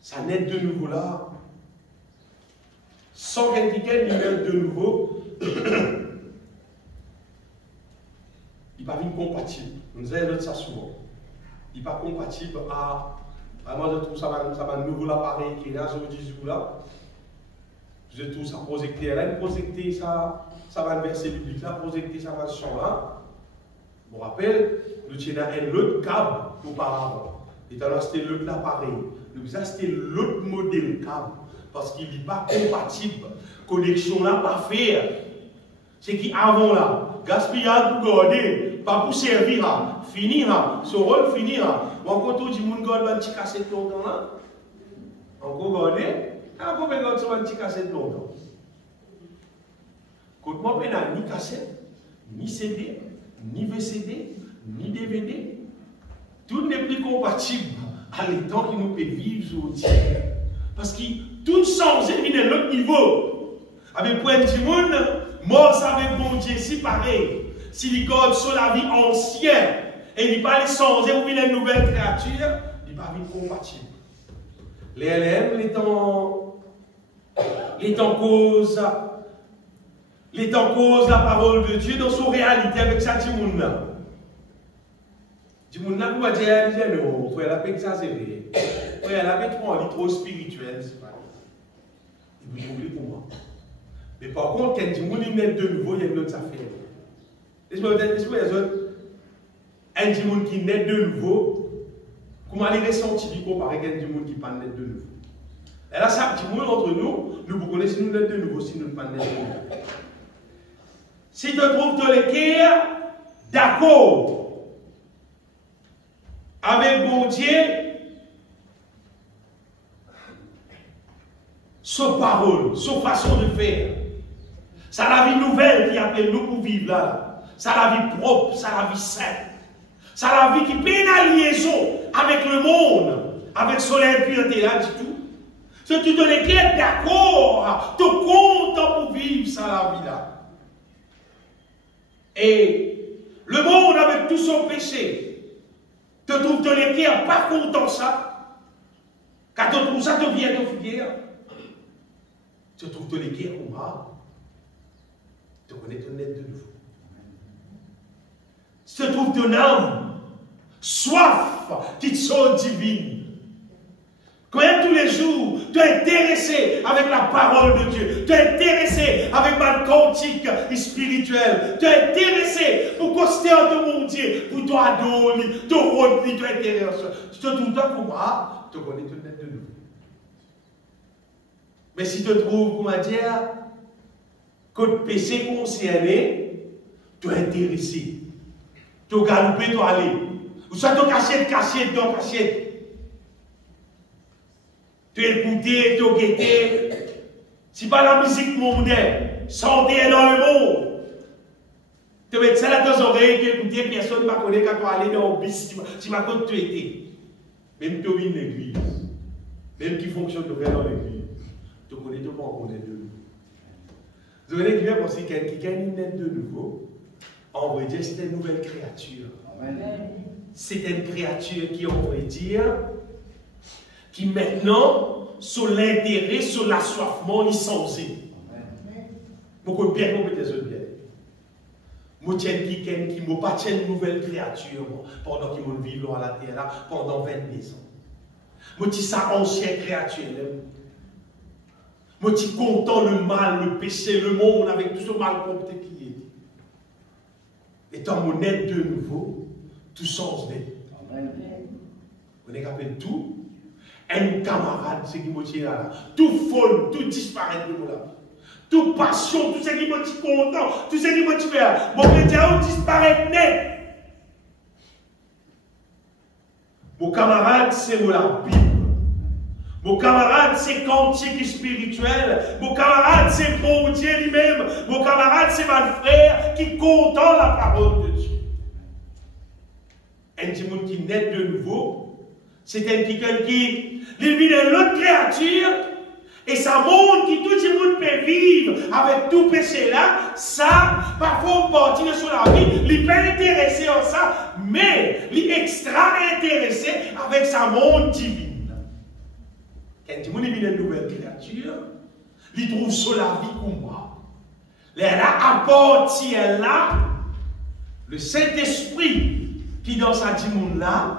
Ça naît de nouveau là. Sans quelqu'un qui naît de nouveau, il n'est pas compatible. Nous avons ça souvent. Il n'est pas compatible à. Moi, je trouve ça va nouveau l'appareil qui est là, je dis là. Je trouve ça projecté. Là, projecté, ça va le verset biblique là, projecté, ça va le champ là. Je me rappelle, nous avons l'autre câble auparavant. Et alors, c'était l'autre appareil. Donc, ça, c'était l'autre modèle câble. Parce qu'il n'est pas compatible. Connexion là, pas faire. C'est qui avant là, gaspillage pour garder, pas pour servir, finira, son rôle finira. Encore tout le monde garde un petit cassette longtemps là. Encore garder, encore garder un petit cassette longtemps. Quand moi, je n'ai ni cassette, ni CD, ni VCD, ni DVD. Tout n'est plus compatible à l'état qui nous peut vivre aujourd'hui. Parce que tout change, il est à l'autre niveau. Avec point du monde, mort avec bon Dieu, si pareil. Si les garde sur la vie ancienne, et il n'est pas les changer ou une nouvelle créature, il n'est pas compatible. Les LM, les temps cause la parole de Dieu dans son réalité avec ça, du monde là. Du monde là, vous allez dire, non, il faut la exagérer. Il faut la trop spirituel, c'est pas. Et vous oubliez pour moi. Mais par contre, quand du monde naît de nouveau, il y a une autre affaire. Laisse-moi dire, un du monde qui naît de nouveau, comment les ressentis comparé à un du monde qui pas naît de nouveau. Et là, ça, du monde entre nous, nous vous connaissez, si nous naît de nouveau, si nous ne pas naît de nouveau. Si tu trouves dans les cœurs d'accord avec bon Dieu, sa parole, sa façon de faire, ça la vie nouvelle qui appelle nous pour vivre là, ça la vie propre, ça la vie sainte, ça la vie qui fait la liaison avec le monde, avec son impureté là du tout. Si tu te les cœurs d'accord, tu es content pour vivre ça la vie là. Et le monde avec tout son péché, te trouve dans les cœurs pas content ça, quand tu trouves ça, tu viens de figuer. Tu trouves dans les cœurs ou pas, tu connais ton être de nouveau. Tu trouves ton âme, soif, qui te sont divine. Quand tous les jours, tu es intéressé avec la parole de Dieu, tu es intéressé avec ma cantique spirituelle, tu es intéressé pour considérer mon Dieu, pour toi adorer, te rendre, tu es intéressé. Tu te trouves dans comment tu connais ton être de nouveau. Mais si tu te trouves, comment dire, que le péché concerné, tu es intéressé. Tu es galopé, tu es allé. Ou soit tu es caché, dans cachette. Tu es écouté, tu es guetté. Si pas la musique mondaine, santé dans le monde. Tu mets ça dans tes oreilles, tu écoutes, personne ne va connaître quand tu es allé dans le bis, tu vas connaître tu étais. Même tu es une église, même qui fonctionne de dans l'église, tu connais, tu ne peux pas en connaître de nouveau. Vous avez qui vient penser qu'il y a quelqu'un qui naît de nouveau, en vrai dire, c'est une nouvelle créature. C'est une créature qui, on va dire, qui maintenant, sur l'intérêt, sur l'assoiffement, ils sont osés. Beaucoup bien, beaucoup de bien. Moi, tiens qui m'a pas une nouvelle créature pendant qu'ils m'ont vécu à la terre là, pendant 22 ans. Moi, je ça ancienne créature. Moi, je content le mal, le péché, le monde avec tout ce mal compté qui est. Étant mon aide de nouveau, tout change d'être. On est capable de tout. Un camarade, c'est qui m'a tiré là. Tout folle, tout disparaît de moi là. Toute passion, tout ce qui m'a dit content, tout ce qui m'a dit faire. Mon métier disparaît net. Mon camarade, c'est la Bible. Mon camarade, c'est cantique spirituel. Mon camarade, c'est bon Dieu lui-même. Mon camarade, c'est mon frère qui content la parole de Dieu. Un petit monde qui naît de nouveau, c'est quelqu'un qui vit dans l'autre créature. Et ça montre que tout le monde peut vivre avec tout péché là, ça, parfois on partit sur la vie, il peut intéresser en ça, mais il est extra intéressé avec sa monde divine. Quand tout le monde vit une nouvelle créature, il trouve sur la vie comme moi. Là, apportient là, le Saint-Esprit qui dans sa monde là,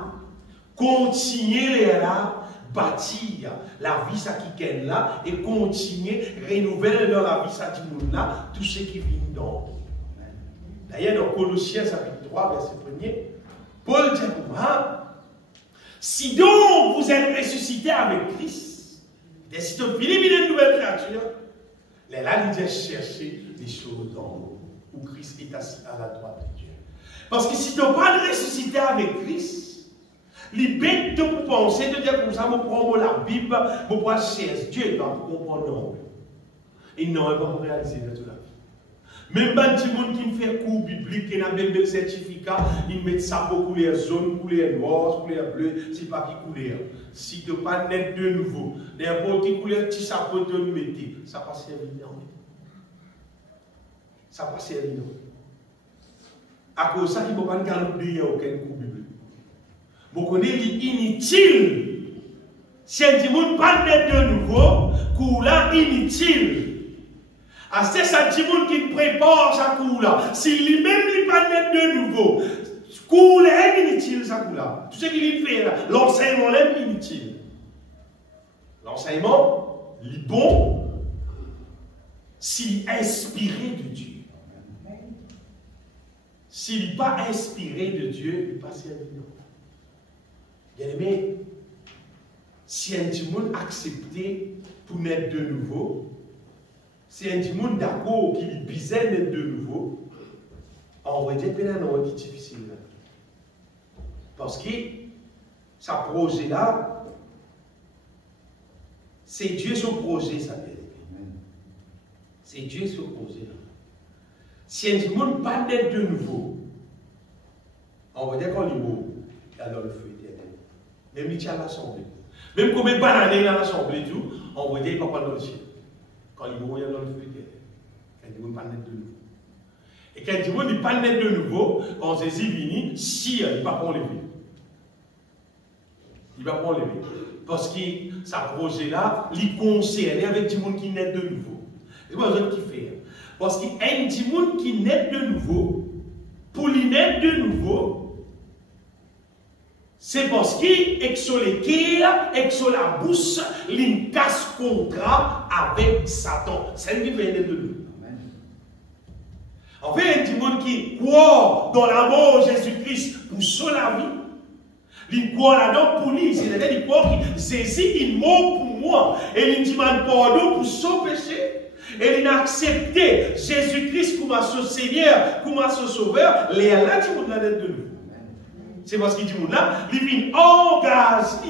continue là, bâtir la vie ça qui est là et continuer renouveler dans la vie ça du monde là tout ce qui vient dans. D'ailleurs dans Colossiens chapitre 3 verset 1er, Paul dit si donc vous êtes ressuscité avec Christ, et si tu finis une nouvelle créature, là il dit chercher les choses d'en haut où Christ est assis à la droite de Dieu. Parce que si tu n'as pas ressuscité avec Christ, les bêtes de penser, de dire comme ça, je prends la Bible, je prends chercher Dieu, pour comprendre non. Et non, il va me réaliser de tout la vie. Même si les gens qui me fait cours biblique, qui ont même certificat, ils mettent ça pour couleur jaune, couleur noire, couleur bleue, c'est pas qui couleur. Si tu n'as pas net de nouveau, n'importe quelle couleur, tu sais pas te mettre, ça passe évident. Ça passe évident. À cause de ça, il ne faut pas garder aucun cours biblique. Vous connaissez inutile. Si un monde pas net de nouveau, cours là inutile. C'est ça qui prépare sa cours là. Si lui-même n'est pas net de nouveau, cours là inutile sa cours là. Tout ce qu'il fait là, l'enseignement là inutile. L'enseignement, il est bon s'il est inspiré de Dieu. S'il n'est pas inspiré de Dieu, il passe évident. Bien aimé, si un petit monde accepté pour naître de nouveau, si un petit monde d'accord qu'il bisait naître de nouveau, on va dire que c'est difficile. Parce que ce projet-là, c'est Dieu son projet, ça veut dire. C'est Dieu son projet-là. Si un petit monde pas naître de nouveau, on va dire qu'on est beau, alors le feu. Même il tient à l'assemblée. Même comme il banane à l'assemblée, on va dire qu'il ne va pas dans le ciel. Quand il va dans le feu, quand il ne va pas naître de nouveau. Et quand il ne va pas naître de nouveau, quand Jésus vient, si il ne va pas enlever. Il ne va pas enlever. Parce que ce projet-là, il concerne avec des gens qui naissent de nouveau. C'est pas eux qui fait. Parce qu'il y a des gens qui naissent de nouveau, pour les naître de nouveau, c'est parce qu'il sur les cœurs et sur la bouche, il casse contrat avec Satan. C'est ce qui vient de nous. En fait, il y a des gens qui croient dans l'amour de Jésus-Christ pour sauver la vie. Ils croient là-dedans pour lui. C'est-à-dire qu'ils croient que Jésus est mort pour moi. Et ils demandent pardon pour son péché. Et il a accepté Jésus-Christ comme son Seigneur, comme son Sauveur. Les là, ils vont de nous. C'est parce qu'il dit là, il vient engagé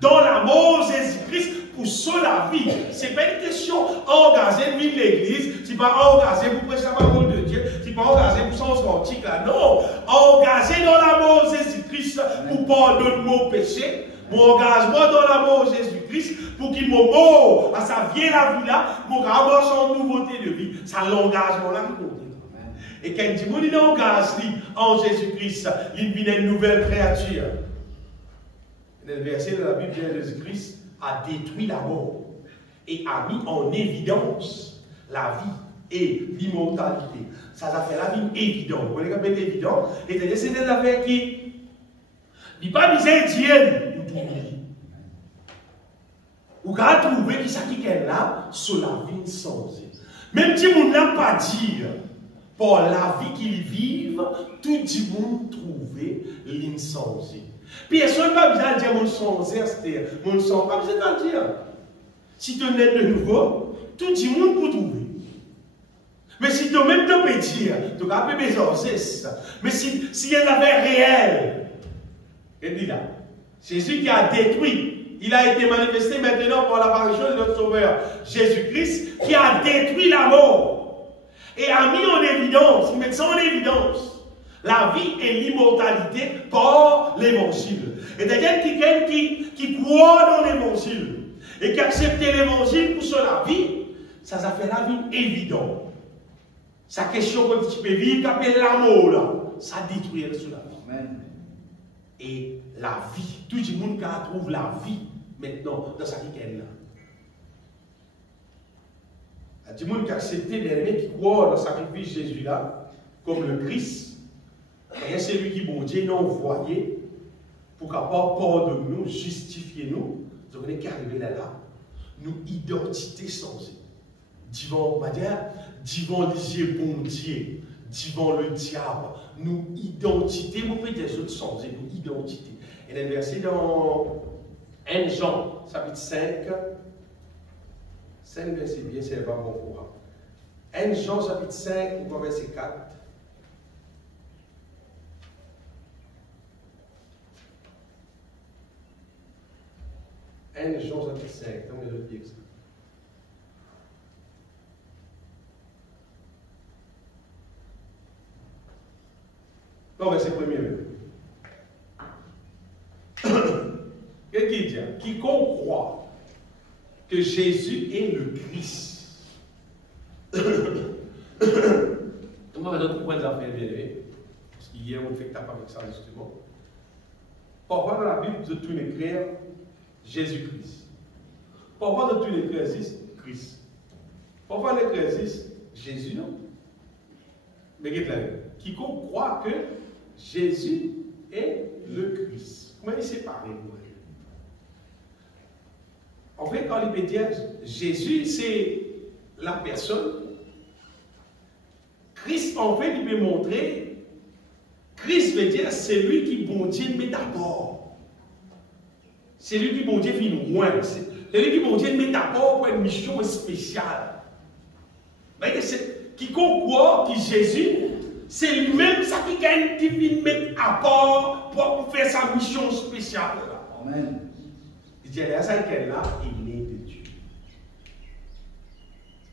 dans l'amour de Jésus-Christ pour sauver la vie. Ce n'est pas une question engagée de l'église, ce n'est pas engagé pour prêcher la parole de Dieu, ce n'est pas engagé pour son antique là. Non, engagé dans l'amour de Jésus-Christ pour pardonner mon péché, mon engagement dans l'amour de Jésus-Christ pour qu'il me mort à sa vieille la vie là, pour avoir son nouveauté de vie. C'est l'engagement là qui compte. Et quand il dit, il engage en Jésus-Christ, il vient une nouvelle créature. Dans le verset de la Bible de Jésus-Christ, a détruit la mort et a mis en évidence la vie et l'immortalité. Ça a fait la vie évidente. Vous voyez comment c'est évident? Et c'est des affaires qui n'est pas miséridienne pour trouver. Vous pouvez trouver qui ça qui est là sur la vie sans. Même si vous n'a pas dit pour la vie qu'ils vivent, tout le monde trouve l'insensé. Personne n'a pas besoin de dire mon sens, c'est mon sens, pas besoin de dire. Si tu es de nouveau, tout le monde peut trouver. Mais si tu même te peux dire, tu vas pas besoin de ça. Mais si il y a une affaire réelle, il dit là, Jésus qui a détruit, il a été manifesté maintenant par l'apparition de notre Sauveur, Jésus-Christ, qui a détruit la mort et a mis en évidence, il met ça en évidence, la vie et l'immortalité par l'évangile. Et d'ailleurs, quelqu'un qui croit dans l'évangile et qui accepte l'évangile pour la vie, ça fait la vie évidente. Sa question que tu peux vivre, qu'appelle l'amour là, ça détruit sur la vie. Amen. Et la vie, tout le monde qui trouve la vie maintenant dans sa vie qu'elle là. Il y a des gens qui acceptent l'ennemi, qui croient dans le sacrifice de Jésus là, comme le Christ. Et c'est lui qui, bon Dieu, nous a envoyé pour capable pardonner nous, justifier nous. Donc on est arrivé là, nous identité sans devant les yeux bon Dieu, devant le diable, nous identité, vous pouvez des autres sans nous identité. Et le verset dans 1 Jean, chapitre 5, 5 verset bien, c'est pas bon pour moi. 1 Jean, chapitre 5, verset 4. Jean chapitre 5, on va le dire ça. Non, mais c'est premier même. Qu'est-ce qu'il dit? Quiconque croit que Jésus est le Christ. On va d'autres points d'affaires bien aimés. Parce qu'hier, on fait tape avec ça justement. Pourquoi dans la Bible, de tout écrire Jésus-Christ? Pourquoi de tout écrire Christ? Pourquoi l'écrire Jésus, non? Mais quiconque croit que Jésus est le Christ. Comment il sépare nous? En fait, quand il peut dire Jésus, c'est la personne. Christ, en fait, il peut montrer. Christ veut dire c'est lui qui bon Dieu met d'abord. C'est lui qui bon Dieu fait loin. C'est lui qui bon Dieu met d'abord pour une mission spéciale. Quiconque croit que Jésus, c'est lui-même ça qui gagne qui vient mettre à part pour faire sa mission spéciale. Amen. Il dit, ça est là, il est de Dieu.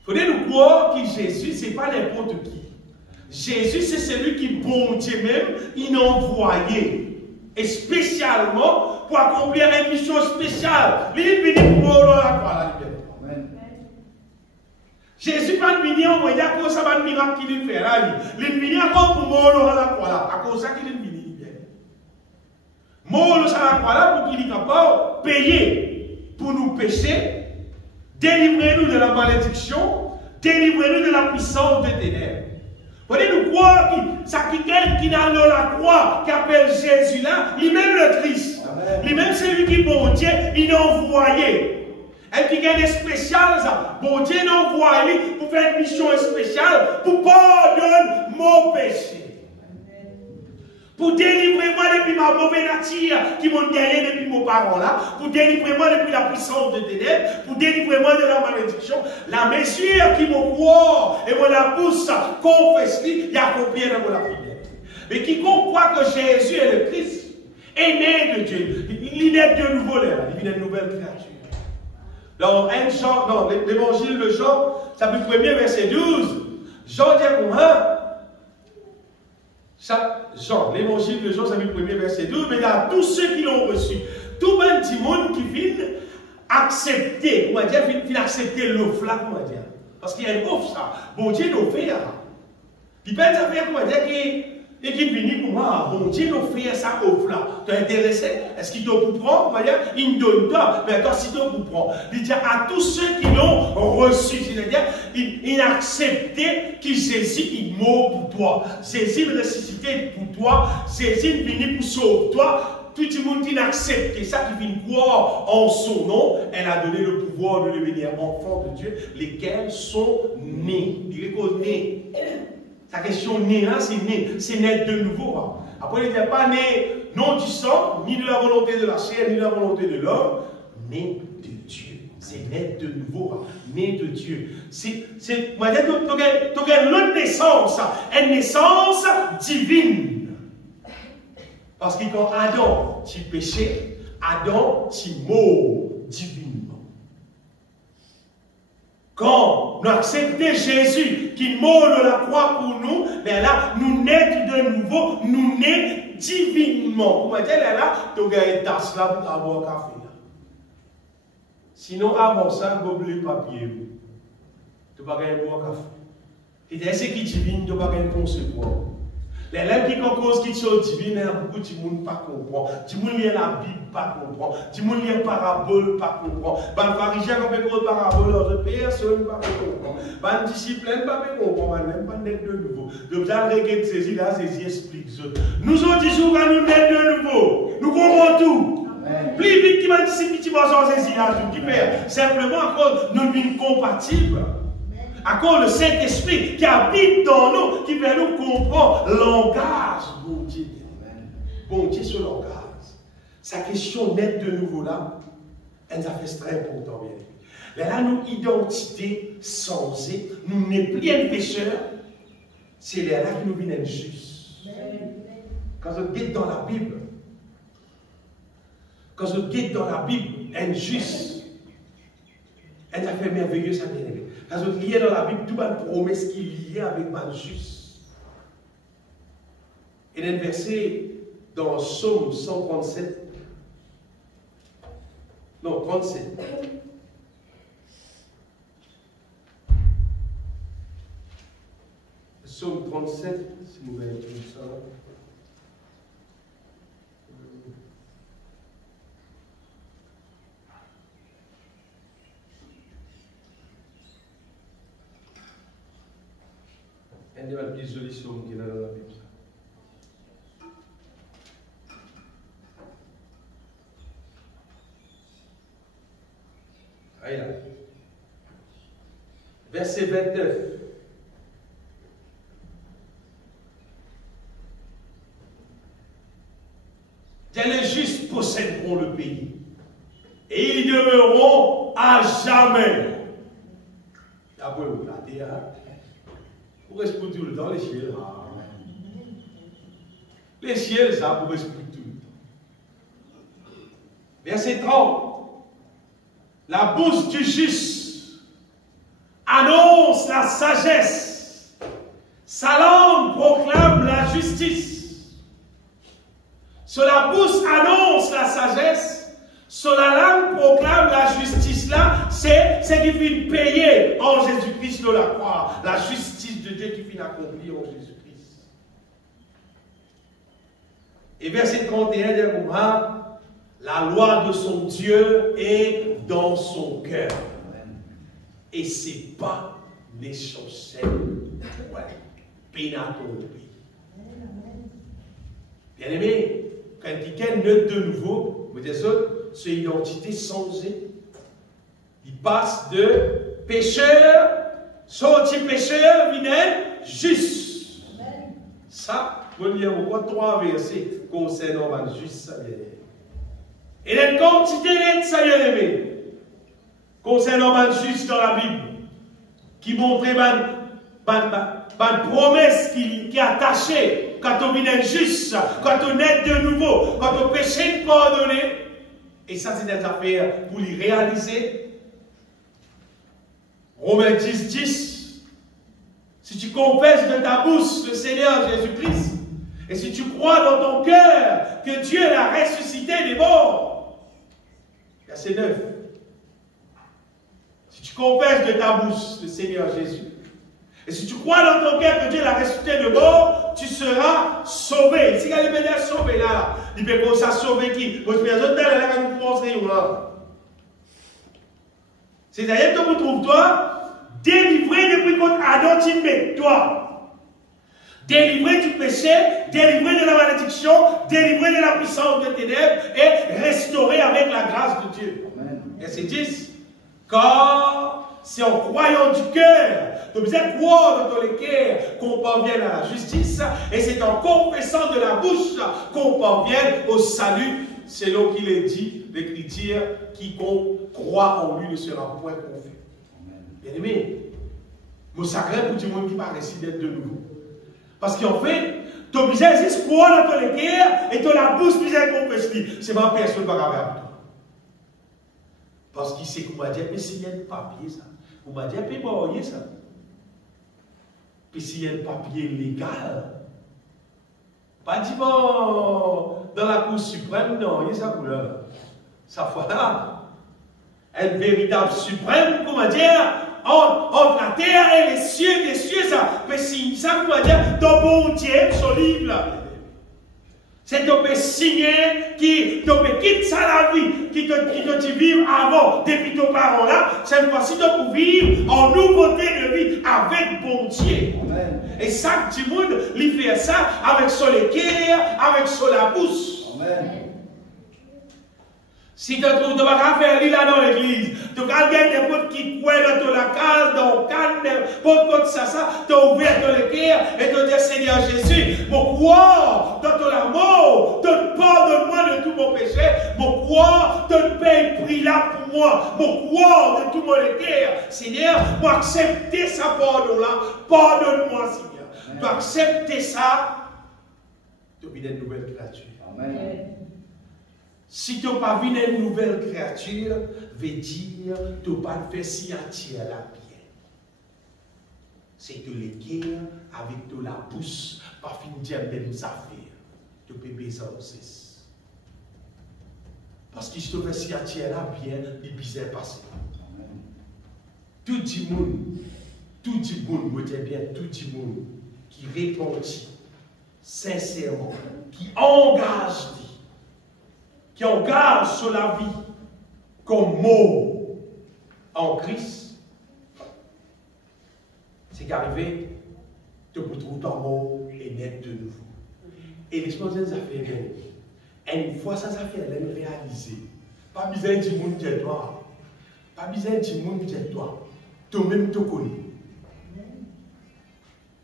Il faudrait nous croire que Jésus, ce n'est pas n'importe qui. Jésus, c'est celui qui, bon Dieu même, il a envoyé. Et spécialement pour accomplir une mission spéciale. Il est venu pour la croix. Jésus n'est pas venu envoyer à cause de ce miracle qu'il fait là. Il est venu encore pour mourir à la croix là. À cause de ça qu'il est venu. Mourir à la croix là pour qu'il est capable de payer pour nous pécher, délivrer nous de la malédiction, délivrer nous de la puissance des ténèbres. Vous voyez, nous croire que ça quelqu'un qui n'a la croix, qui appelle Jésus là, lui-même le Christ. Lui-même c'est lui qui, bon Dieu, il a envoyé. Et qui gagne spécial, ça. Bon Dieu l'a envoyé pour faire une mission spéciale, pour pardonner mon péché. Pour délivrer moi depuis ma mauvaise nature qui m'ont gagné depuis mes parents là, pour délivrer moi depuis la puissance de ténèbres, pour délivrer moi de la malédiction, la mesure qui me croit et me la pousse confesse, il y a combien de mon prière. Mais quiconque croit que Jésus est le Christ, est né de Dieu, il est de nouveau là, il est une nouvelle créature. Dans l'évangile de Jean, chapitre 1, verset 12, Jean dit pour moi, l'évangile de Jean, chapitre 1, verset 12, mais il y a tous ceux qui l'ont reçu, tout le petit monde qui vient accepter, comment dire, vient accepter l'offre là, comment dire. Parce qu'il y a une offre, ça. Bon Dieu nous fait, il peut être comment dire, Et qui vient pour moi, bon Dieu nous fait ça au là. Tu es intéressé? Est-ce qu'il te prend? Il ne donne pas. Mais attends, si tu prend. Il dit à tous ceux qui l'ont reçu, c'est-à-dire, il a accepté que Jésus est mort pour toi. Jésus est ressuscité pour toi. Jésus est venu pour sauver toi. Tout le monde qui a accepté ça, qui vient croire en son nom, elle a donné le pouvoir de devenir enfant de Dieu, lesquels sont nés. Il est né. Sa question né, hein, c'est naître de nouveau. Hein. Après, il n'est pas né non du sang, ni de la volonté de la chair, ni de la volonté de l'homme, né de Dieu. C'est naître de nouveau, hein, né de Dieu. C'est l'autre naissance, une naissance divine. Parce que quand Adam, tu péchais, Adam, tu mort divinement. Quand nous acceptons Jésus qui mort de la croix pour nous, ben là, nous naissons de nouveau, nous naissons divinement. Pour me dire, là, tu as une tasse là pour avoir un café. Là. Sinon, avant ça, gobelet papier. Tu n'as pas gagné un café. Et c'est qui divine, tu n'as pas gagné concevoir. Les gens qui cause qui sont divines, beaucoup de monde pas comprend. Du monde lit la Bible pas comprend. Du monde lit parabole pas comprend. Ban pharisien qui fait parabole, autre personne pas comprend. Ban discipline pas comprend, même pas net de nouveau. Donc ça regarde saisi là, saisi explique. Nous on dit souvent nous net de nouveau. Nous comprenons tout. Plus vite qui m'a dit si vas en saisir là tout qui perd. Simplement à cause nous sommes compatibles. À cause du Saint-Esprit qui habite dans nous, qui fait nous comprendre le langage, bon Dieu. Bon Dieu, ce langage. Sa question nette de nouveau là, elle a fait très important, bien. Mais là, notre identité sensée, nous n'est plus un pécheur, c'est là qui nous vient juste. Quand on guette dans la Bible, injuste, elle a fait merveilleux ça, bien aimé. Quand on lit dans la Bible, tout une promesse qui est liée avec ma juste. Et un verset dans Psaume 137, non, 37. Psaume 37, si vous voyez tout ça. Un des plus jolis psaumes qu'il y a dans la Bible. Allez là. Verset 29. Les justes posséderont le pays et ils demeureront à jamais. Après, vous platez, hein? Pour expliquer tout le temps, les ciels. Les ciels, ça, pour expliquer tout le temps. Verset 30. La bouche du juste annonce la sagesse. Sa langue proclame la justice. Sur la bouche annonce la sagesse. Sur la langue proclame la justice. Là, c'est qui vient payer en Jésus-Christ de la croix. La justice de Dieu qui vient accomplir en Jésus-Christ. Et verset 31 dit la loi de son Dieu est dans son cœur. Et c'est pas l'essentiel. Bien aimé, quand quelqu'un naît de nouveau, vous dites c'est une identité changée. Il passe de pécheur, sorti pécheur, vinaigre, juste. Amen. Ça, vous lire au 3 versets concernant la juste. Et la quantité de ça, bien aimé, concernant la juste dans la Bible, qui montrait une promesse qui est attachée quand on vient juste, quand on est de nouveau, quand on péché pardonné. Et ça, c'est des affaires pour les réaliser. Romains 10, 10. Si tu confesses de ta bouche le Seigneur Jésus-Christ, et si tu crois dans ton cœur que Dieu l'a ressuscité des morts, verset 9. Si tu confesses de ta bouche le Seigneur Jésus, et si tu crois dans ton cœur que Dieu l'a ressuscité des morts, tu seras sauvé. Si elle est sauvé là, il peut comme ça sauver qui? Parce que les autres, là, nous commencerons là. C'est-à-dire que tu trouves-toi délivré depuis qu'on Adam tu mets toi. Délivré du péché, délivré de la malédiction, délivré de la puissance des ténèbres et restauré avec la grâce de Dieu. Amen. Verset 10. Car c'est en croyant du cœur, tu dois croire dans ton cœur qu'on parvienne à la justice, et c'est en confessant de la bouche qu'on parvienne au salut, selon qu'il est dit, l'Écriture, quiconque croit en lui ne sera point confus. Bien aimé, mon sacré pour tout le monde qui paraît ici d'être de nouveau. Parce qu'en fait, tu es obligé de juste croire dans ton cœur et tu la bouche obligé de confesser. C'est ma personne qui va avec toi. Parce qu'il sait qu'on va dire, mais s'il y a un papier, ça. On va dire, mais bon, ça. Puis s'il y a un papier légal, pas dit, bon, dans la Cour suprême, non, il y a ça couleur. Ça fois là. Un véritable suprême, comment dire, entre la terre et les cieux, ça. Mais si, ça, comment dire, ton bon Dieu, son livre là. C'est ton peut signer, qui te quitte ça la vie, qui te dit vivre avant, depuis ton parent là, cette fois-ci, tu peux vivre en nouveauté de vie avec bon Dieu. Amen. Et chaque petit monde, il fait ça avec son cœur, avec son la bouche. Amen. Si tu trouves de faire là dans l'église, tu as quelqu'un qui croit dans la case, dans le canne, pour ça, tu as ouvert dans le cœur et tu dis Seigneur Jésus, mon croire dans ton amour, te pardonne-moi de tout mon péché, mon croire, te paye prix là pour moi, mon croire de tout mon cœur. Seigneur, moi accepter ça pardon là, pardonne-moi Seigneur. Tu accepter ça, tu vis une nouvelle créature. Amen. Si tu n'as pas vu une nouvelle créature, veut dire que tu n'as pas fait signature la bien. C'est que les guerres avec de la bouche, pas fin dire même affaires. Tu peux baisser aussi. Parce que si tu fais signature la bien, il bizarre passer. Tout le monde, moi dis bien, tout le monde qui répondit sincèrement, qui engage sur la vie comme mot en Christ, c'est qu'arrivé, tu peux trouver ton mot et naître de nouveau. Et l'explosion des affaires, et une fois ça affaire est réalisée, pas besoin de monde qui est toi, pas besoin de monde qui est toi, toi-même te connais.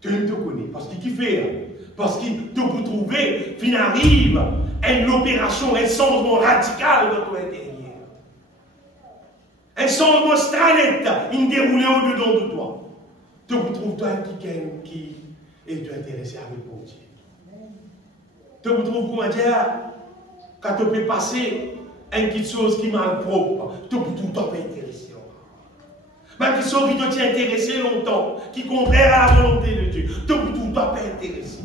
Toi-même te connais, parce qu'il fait, parce qu'il te peut trouver, fin arrive, une opération, un changement radical dans ton intérieur. Un changement stranet, il déroulé au-dedans de toi. Tu retrouves toi qui est intéressé avec mon Dieu. Tu retrouves comment dire, quand tu peux passer une petite chose qui est mal propre, tu peux tout le temps intéressé. Mais quelque chose qui te tient intéressé longtemps, qui est contraire à la volonté de Dieu, tu peux tout le temps intéressé.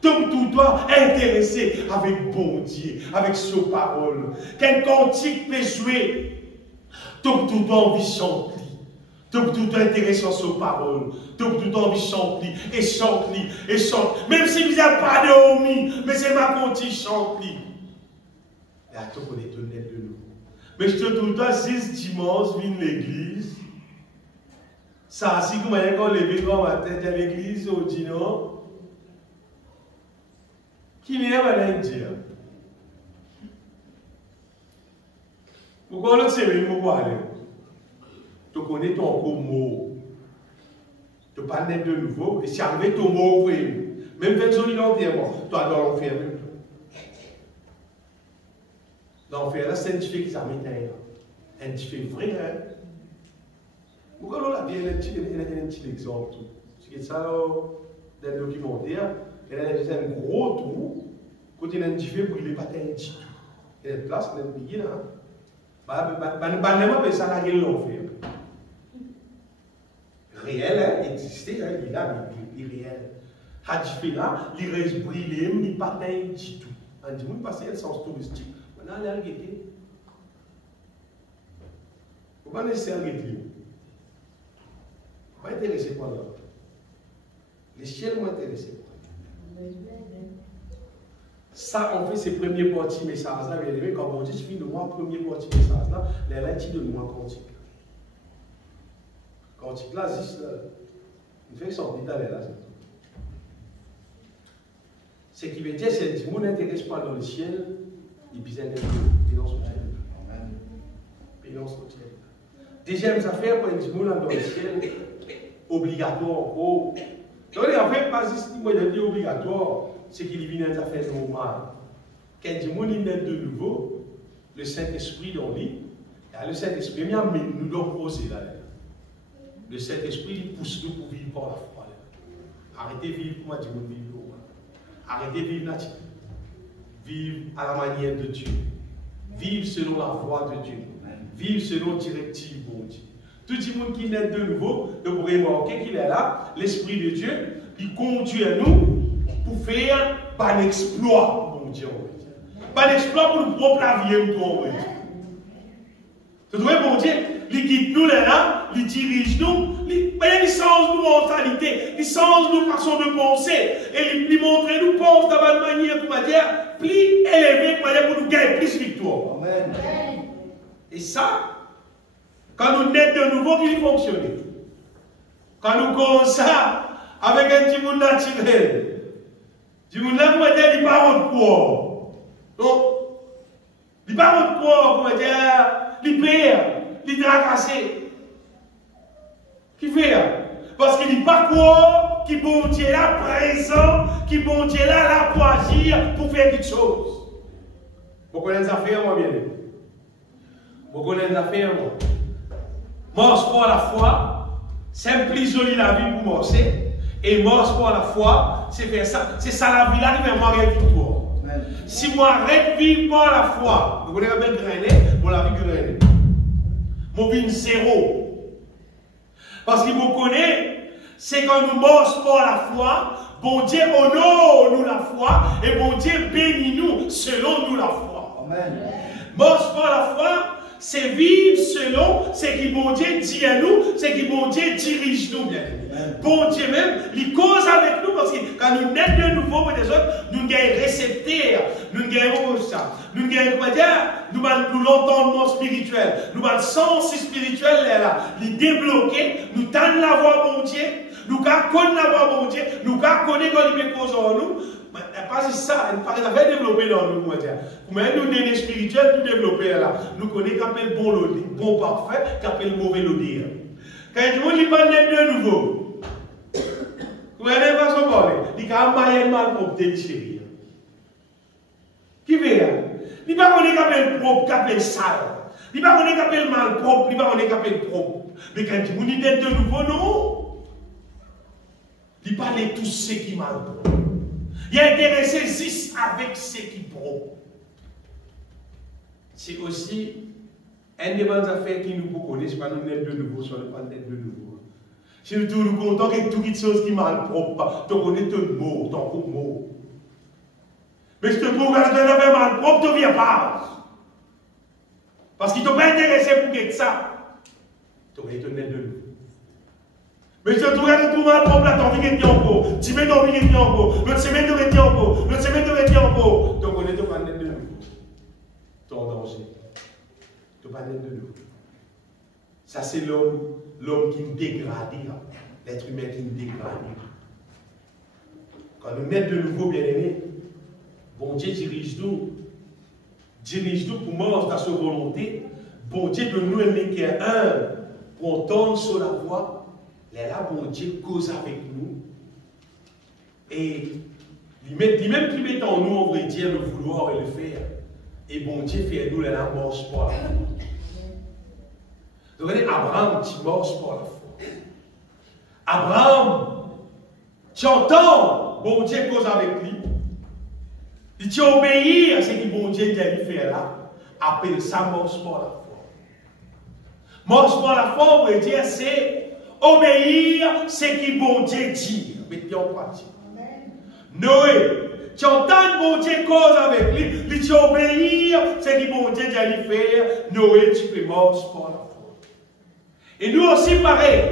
Donc, tu dois intéresser avec bon Dieu, avec sa parole. Quel cantique peut jouer? Donc, tu dois envie chanter. Donc, tu dois intéresser à sa parole. Donc, tu dois envie chanter. Et chante. Et chante. Même si vous n'avez pas dormi, mais c'est ma cantique chante. Et à toi, on est honnête de nous. Mais je te dis, toi, 6 dimanches, viens à l'église. Ça, si vous m'avez quand levé dans ma tête à l'église, au dîner. Qui vient à dire? Pourquoi on ne sait pas aller? Tu connais ton mot. Tu parles de nouveau, et si arrivé ton mot, même 20 jours entièrement, tu as dans l'enfer même. L'enfer, là, c'est un petit fait qui s'amène derrière. Un petit fait vrai, hein? Pourquoi on a bien un petit exemple? C'est ça, dans le documentaire. Elle a un gros trou, quand il a un petit fait, il n'est pas un petit tout. Il y a une place, il y a un billet là. Ça n'a rien l'enfer. Réel, hein, existait, il est là, il est réel. A dit fait là, il reste brillé, il n'est pas un petit tout. On dit, oui, parce qu'il y a le sens touristique. On a l'air de guetter. Il ne faut pas nécessairement guetter. Il ne faut pas intéresser par là. Les chiens m'ont intéressé. Ça, on fait ces premiers parties messages là, bien aimé, quand on dit, je finis le mois premier partie message là, les lettres de moi cantique. Cantique là, juste là, il fait son petit là, c'est tout. Ce qui veut dire, c'est que si on n'intéresse pas dans le ciel, il peut être dans son ciel. Et dans son ciel. Deuxième affaire, quand on est dans le ciel, obligatoire encore. Donc, en fait, pas juste obligatoire, c'est qu'il vient des affaires normales. Quand on est de nouveau, le Saint-Esprit dans lui, le Saint-Esprit, nous devons poser là. Le Saint-Esprit, il pousse nous pour vivre par la foi. Arrêtez de vivre pour moi, Dieu vivre. Arrêtez de vivre naturel. Vivre à la manière de Dieu. Vivre selon la voie de Dieu. Vivre selon la directive de Dieu. Tout le monde qui naît de nouveau, vous pourrez remarquer qu'il est là, l'Esprit de Dieu, il conduit à nous pour faire un exploit, bon Dieu. Pas d'exploit pour le propre vie, vous voyez, bon Dieu, il guide nous là, il dirige nous, il change nos mentalités, il change nos façons de penser, et il montre nous pense de la manière, comment dire, plus élevée, pour nous gagner plus de victoire. Amen. Et ça, quand nous naissons de nouveau, il fonctionne. Quand nous commençons avec un petit monde naturel, du monde là, comment dire, il n'est pas de poids. Non, il n'est pas de poids, comment dire, il perd, il tracasse. Qui fait là? Parce qu'il n'est pas quoi, qui bon Dieu là présent, qui bon Dieu là pour agir, pour faire quelque chose. Vous connaissez les affaires, moi, bien. Vous connaissez les affaires, moi. Marche par la foi, c'est plus joli la vie pour marcher. Et marche par la foi, c'est faire ça. C'est ça la vie là qui fait marrer victoire. Si moi arrête de vivre par la foi, vous connaissez la grainer, moi la vie grainer. Mon vie zéro. Parce qu'il vous connaît, c'est quand nous marchons par la foi, bon Dieu honore nous la foi, et bon Dieu bénit nous selon nous la foi. Amen. Marche par la foi, c'est vivre selon ce que bon Dieu dit à nous, ce que bon Dieu dirige nous bien. Bon Dieu même, il cause avec nous parce que quand nous naissons de nouveau pour les autres, nous gagnons récepteurs, nous gagnons ça, nous gagnons comment dire, nous l'entendement spirituel, nous avons le sens spirituel là, les débloquer, nous tendons la voix bon Dieu, nous connaissons la voix bon Dieu, nous connaissons quand il cause en nous. Pas juste ça, il paraît avait développé dans nous, comment dire. Mais nous, les spirituels, tout développé là, nous connaissons qu'appelle bon parfait, qu'appelle mauvais l'odeur. Quand tout le monde il parle de nouveau, vous n'avez pas son parler, il y a un moyen mal propre de chérir. Qui fait? Il n'y a pas qu'appelle propre, qu'appelle sale. Il n'y a pas qu'appelle mal propre, il n'y a pas qu'appelle propre. Mais quand tout le monde est de nouveau, non. Il parle de tout ce qui est mal propre. Il est intéressé juste avec ce qui est propre. C'est aussi un des bonnes affaires qui nous connaissent, pas nous naître de nouveau, soit pas naître de nouveau. Si nous sommes contents que toute chose qui est mal propre, tu connais ton mot, ton gros mot. Mais si tu regardes un affaire mal propre, tu ne viens pas. Parce qu'il ne t'a pas intéressé pour que ça. Tu aurais été naître de nouveau. Mais si tu regardes tout mal propre, là, tu as envie de en peau. Tu mets ton envie de en peau. L'autre semaine, tu aurais été en peau. L'autre semaine, tu aurais été en peau. Tu connais pas naître de nouveau. Tu es en danger. Tu pas naître de nouveau. Ça, c'est l'homme qui nous dégrade, l'être humain qui nous dégrade. Quand nous naissons de nouveau, bien-aimés, bon Dieu dirige nous pour manger dans sa volonté. Bon Dieu de nous aimer qui est un, pour entendre sur la voie. Là, bon Dieu cause avec nous. Et lui-même qui met en nous, on va dire, le vouloir et le faire. Et bon Dieu fait nous, là, marche par la foi. Donc, regardez, Abraham, tu marches par la foi. Abraham, tu entends, bon Dieu cause avec lui. Et tu obéis à ce que bon Dieu t'a dit faire là. Appelle ça marche par la foi. Marche par la foi, on va dire, c'est obéir ce que bon Dieu dit. Mettez en pratique. Noé, tu entends bon Dieu cause avec lui, tu obéir ce que bon Dieu dit à lui faire. Noé, tu peux marcher par la foi. Et nous aussi, pareil.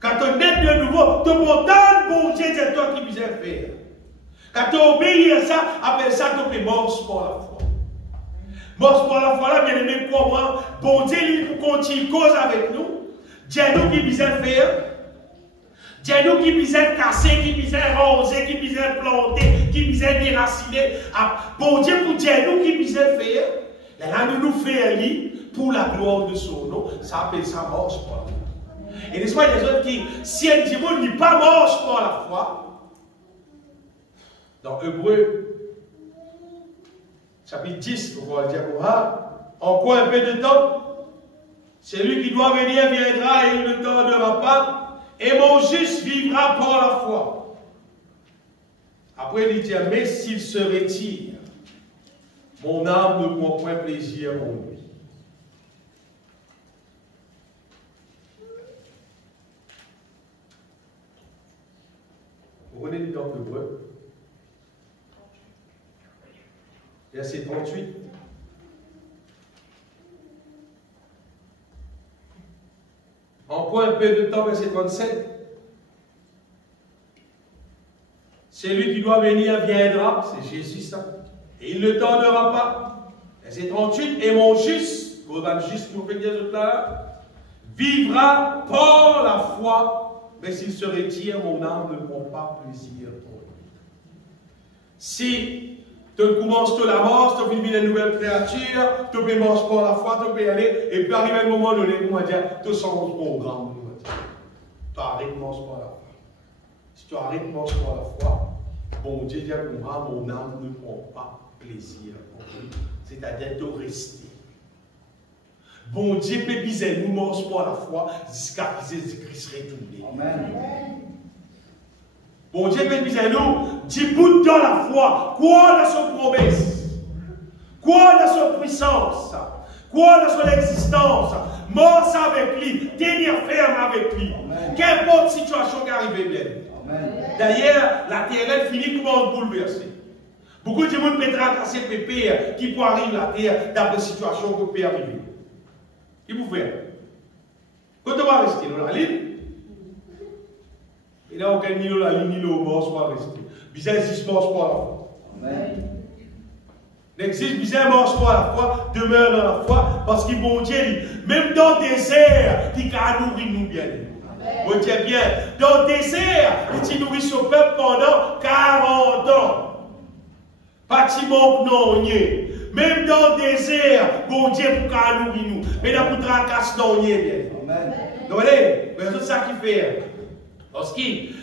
Quand tu es de nouveau, tu m'entends, bon Dieu, c'est toi qui viens faire. Quand tu obéis à ça, après ça, tu peux mort pour la foi. Mort pour la foi, là, bien aimé, pour moi, bon Dieu, il continue cause avec nous. Dieu nous qui vient faire. Dieu nous qui vient casser, qui vient arroser, qui vient planter, qui vient déraciner. Bon Dieu, pour Dieu nous qui vient faire. Là, nous faisons pour la gloire de son nom. Ça appelle ça mort pour la foi. Et n'est-ce pas les autres qui, si un démon n'est pas mort pour la foi, dans Hébreu, chapitre 10, on va dire, encore un peu de temps, celui qui doit venir viendra et il ne tardera pas, et mon juste vivra par la foi. Après, il dit, mais s'il se retire, mon âme ne prend point plaisir en lui. Vous prenez du temps de Hébreu. Verset 38. Encore un peu de temps, verset 37. Celui qui doit venir viendra, c'est Jésus ça. Et il ne tardera pas. Verset 38. Et mon juste, vous avez juste nous fait dire là, vivra par la foi. Mais s'il se retire, mon âme ne prend pas plaisir pour lui. Si tu commences de la mort, tu vis une nouvelle créature, tu peux manger par la foi, tu peux aller, et puis arriver un moment donné, on va dire, tu sens ton grand. Tu arrêtes de manger par la foi. Si tu arrêtes de manger par la foi, bon Dieu dit pour moi, mon âme ne prend pas plaisir pour lui. C'est-à-dire de rester. Bon Dieu peut biser nous mange pour la foi jusqu'à ce que Jésus-Christ retourne. Amen. Bon Dieu peut biser nous, du bout dans la foi, quoi dans son promesse, quoi dans son puissance, quoi dans son existence, mort avec lui, tenir ferme avec lui. Qu'importe situation qui arrive bien. D'ailleurs, la terre finit comment bouleverser. Beaucoup de gens peuvent tracasser pépé qui peut arriver la terre dans des situations qui peuvent arriver. Qui vous fait? Quand on va rester dans la ligne, il n'y a aucun ni dans la ligne ni dans le bord, soit rester. Bizarre existence pour la foi. N'existe bizarre mort pour la foi, demeure dans la foi, parce que bon Dieu, même dans le désert, il a nourri nous bien. Bon Dieu bien, dans le désert, il nourrit son peuple pendant 40 ans. Pas de manque non, même dans le désert, bon Dieu pour qu'à nourrir nous. Mais dans le tracasse non, bien. Donc, c'est ça qui fait. Parce que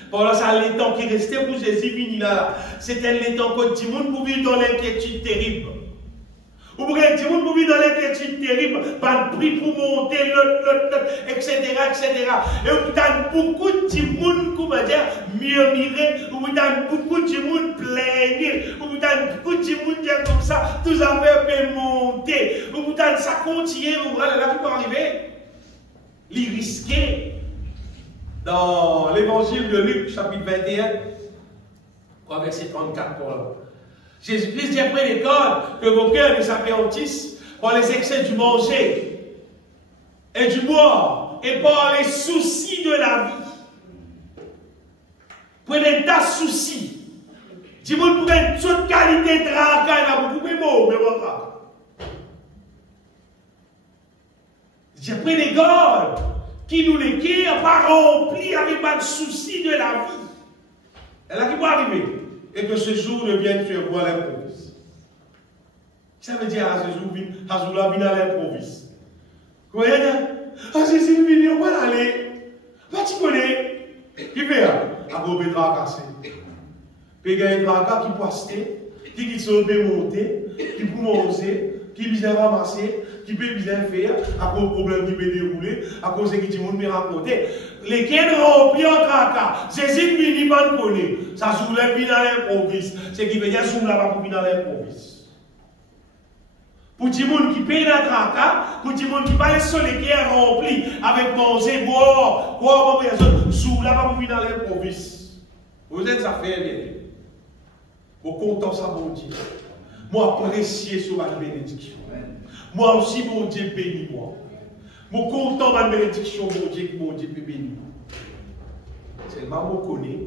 pendant ça, les temps qui restaient pour Jésus venu là, c'était les temps que tout le monde pouvait vivre dans l'inquiétude terrible. Ou pour que tout le monde pouvait vivre dans l'inquiétude terrible, pas de prix pour monter, etc., etc. Et vous avez beaucoup de monde, comment dire, murmurer, vous avez beaucoup de monde plaigner, vous avez beaucoup de monde dire comme ça, tout affaires peut monter, vous avez ça continue, vous voyez là qui peut arriver, les risquer. Dans l'évangile de Luc, chapitre 21, verset 34 pour là. Jésus-Christ dit après l'école que vos cœurs ne s'appétissent par les excès du manger et du boire et par les soucis de la vie. Prenez ta souci. Dis-moi pour une toute qualité de travail, vous pouvez mourir, mais votre J'ai pris les gardes qui nous les guère, pas remplis avec pas de soucis de la vie. Et là, qui peut arriver? Et que ce jour ne vienne sur voir l'improviste. Ça veut dire à ce jour, à ce jour-là, vient à l'improviste. Vous voyez, à Jésus, il on va aller. Va tu connais. Qui fait? À gros pétra cassé. Puis il y a un tracas qui peut acheter, qui peut monter, qui peut manger, qui peut ramasser, qui peut bien faire, à cause du problème qui peut dérouler, à cause de ce que tout le monde peut raconter. Lesquels remplis en tracas, Jésus ne vient pas de connaître. Ça soulève bien à l'improviste. Ce qui veut dire que soulève pas pour bien à l'improviste. Pour tout le monde qui paye la tracas, pour tout le monde qui parle sur les qui est rempli avec manger, boire, soulève pas pour bien à l'improviste. Vous êtes affaires bien. Vous content ça, mon Dieu. Moi, apprécier sur ma bénédiction. Moi aussi, mon Dieu, bénis-moi. Moi, content de ma bénédiction, mon Dieu peut bénir. Seulement, on connaît.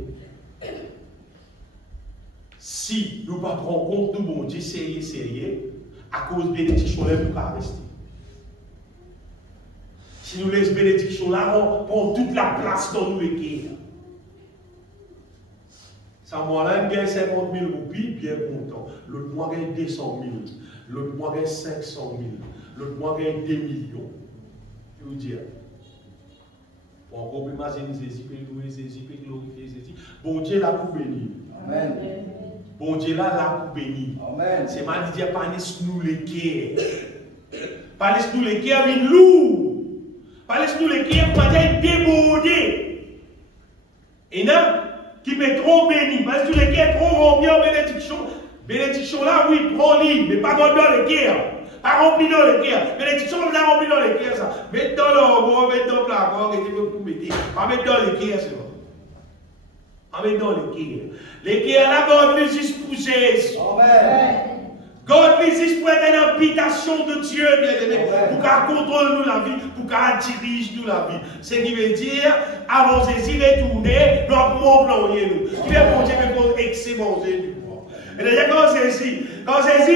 Si nous ne prenons pas compte, nous, bon Dieu, sérieux, à cause de bénédiction, nous ne pouvons pas rester. Si nous laissons bénédiction là, on prend toute la place dans nous écrire. Ça m'a gagne 50 000 roupies, bien content. L'autre mois gagne 200 000. L'autre mois gagne 500 000. L'autre mois gagne 2 millions. Je vous dis. On peut imaginer Jésus, peut louer Jésus, peut glorifier Jésus. Bon Dieu là pour bénir. Amen. Bon Dieu là pour bénir. Amen. C'est mal dit, pas laisse-nous les cœurs. Pas laisse-nous les cœurs, une lourd. Pas laisse-nous les cœurs, pas dire débordé. Et là, qui peut trop bénir, parce que les cœurs trop remplis en bénédiction. Bénédiction là, oui, prends-les, mais pas dans le cœur. Pas rempli dans le cœur. Bénédiction, on a rempli dans le cœur, ça. Mettre dans l'eau, mettre dans le placard, et vous mettez. Pas mettre dans le cœur, c'est bon. Pas mettre dans le cœur. Les cœurs là, God les juste pour Jésus. Amen. God les juste pour être une habitation de Dieu, bien-aimé. Pour qu'elle contrôle nous la vie, pour qu'elle dirige nous la vie. Ce qui veut dire, avant Jésus retourner, nous avons employé nous. Qui veut bon Dieu, mais excellent Dieu. Et d'ailleurs, quand Jésus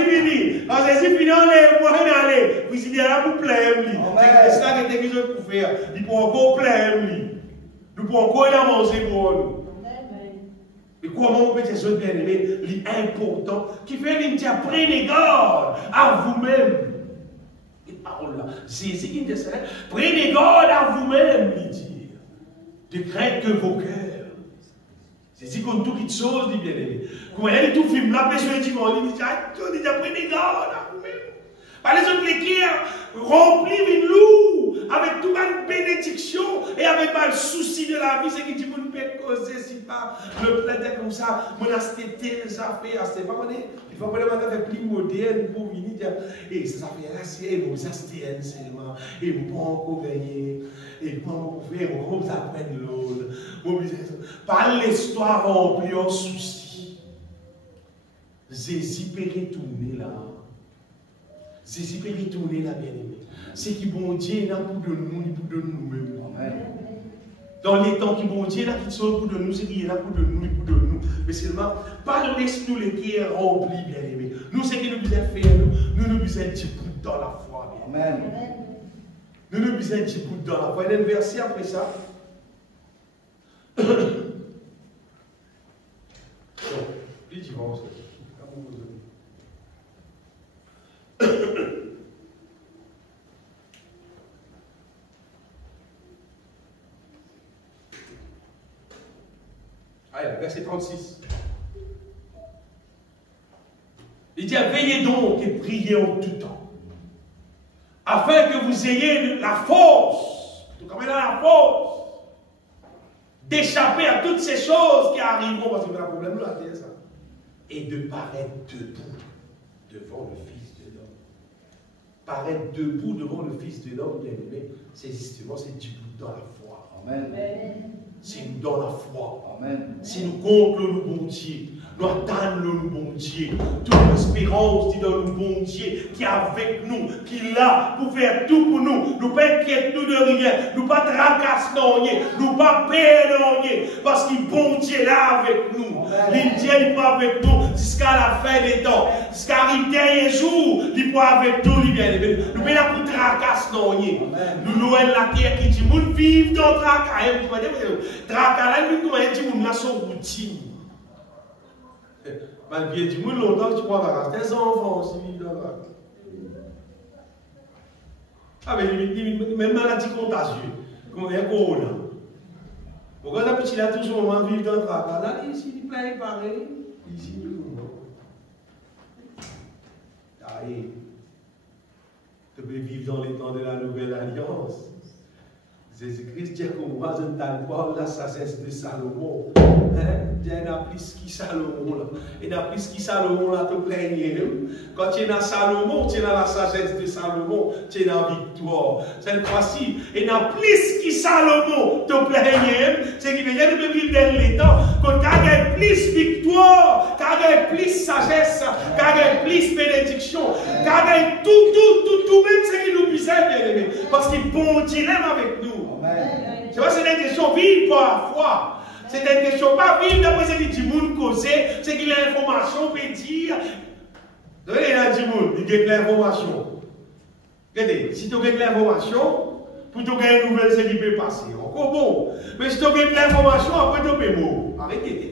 finit, on est allé, puis il y a là pour plaire. C'est ça que l'Église peut faire. Il peut encore plaire. Nous pouvons encore y manger pour nous. Et comment on peut dire, bien aimé, l'important, qui fait une dire, prenez garde à vous-même. Et parole là, Jésus qui dit ça, prenez garde à vous-même, il dit, de craindre que vos cœurs. C'est si comme toute chose, dit bien aimé. Quand elle est tout film, là, personne dit, il dit, prenez garde à vous-même. Par exemple, les cœurs remplis d'une loue, avec toute une bénédiction et avec pas le souci de la vie, c'est qui dit, vous ne pouvez causer si pas le plaisir comme ça, mon astété, les affaires, c'est pas monnaie. Il faut que les gens fassent plus moderne pour venir dire, et ces affaires-là, c'est vos astéens seulement, et vous pouvez encore gagner, et comment vous faire, comment vous apprendre l'autre. Par l'histoire remplie en souci. Jésus peut retourner là. Jésus peut retourner là, bien-aimé. C'est qui bon Dieu là pour de nous, pour de nous-mêmes. Dans les temps qui bon Dieu là qui sont pour de nous, c'est qui est là pour de nous, pour de nous. Mais seulement, pas laisse-nous les cœurs remplis, bien-aimé. Nous, c'est qui nous besoin faire, nous nous besoin de dans la foi. Amen. Nous nous besoin de dans la foi. Il y a un verset après ça. Donc, les dimanches. Allez, verset 36. Il dit, veillez donc et priez en tout temps, afin que vous ayez la force, quand même la force, d'échapper à toutes ces choses qui arriveront, parce que c'est un problème là, ça, et de paraître debout devant le Fils de l'homme. Paraître debout devant le Fils de l'homme, bien aimé, c'est justement, c'est du dans la foi. Amen. Si nous dans la foi, amen. Si nous comptons le bon Dieu, nous attendons le bon Dieu, toute l'espérance dit dans le bon Dieu qui est avec nous, qui est là pour faire tout pour nous. Nous ne pas inquiéter nous de rien, nous ne pas tracasser rien, nous ne pas perdre rien, parce que bon Dieu est là avec nous. Dieu n'est pas avec nous jusqu'à la fin des temps. Jusqu'à le dernier jour, il n'est pas avec nous. Nous ne sommes pas là pour tracasser rien. Nous louons la terre qui dit, nous vivons dans le tracas. Tracas, nous dit, nous sommes routine. Malgré du monde longtemps, tu prends la race. Tes enfants aussi vivent dans la race. Ah, mais même maladie contagieuse, comme un corona. Pourquoi la petite là, tout ce moment, vivre dans le tracas? Là, ici, il plaît pareil. Ici, tout le monde. Allez. Tu peux vivre dans les temps de la nouvelle alliance. Jésus-Christ dit qu'on va dans la sagesse de Salomon. Il y a plus qui Salomon là. Il y a plus qui Salomon là te plaigner. Quand tu es dans Salomon, tu es dans la sagesse de Salomon, tu es dans la victoire. Cette fois-ci, il y a plus qui Salomon te plaigner. C'est qui veut dire que tu peux vivre dans les temps. Quand tu as plus victoire, tu as plus sagesse, tu as plus bénédiction, tu as tout, même ce qui nous besoin, bien aimé. Parce qu'il bon Dieu avec nous. C'est vrai, c'est une question, vive par la foi. c'est une question, pas vivre d'après ce que dit monde causer, c'est qu'il a l'information, peut dire. Vous voyez, il a dit monde, il a l'information. Regardez, si tu as l'information, pour tu as une nouvelle, c'est qui peut passer. Encore bon. Mais si tu as l'information, après tu peux mourir. Arrêtez.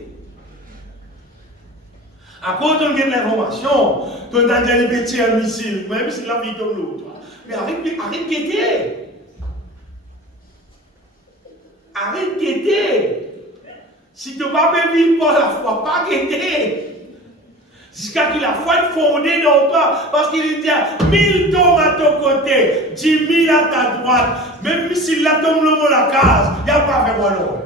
À cause de l'information, tu as déjà les un missile, même si la vie de l'autre. Mais arrête guetter. Arrête guetter. Si tu ne peux pas vivre par la foi, pas guetter. Jusqu'à ce que la foi est fondée dans toi. Parce qu'il dit 1000 tombent à ton côté, 10 000 à ta droite. Même si la tombe le mot la case, il n'y a pas fait moi non.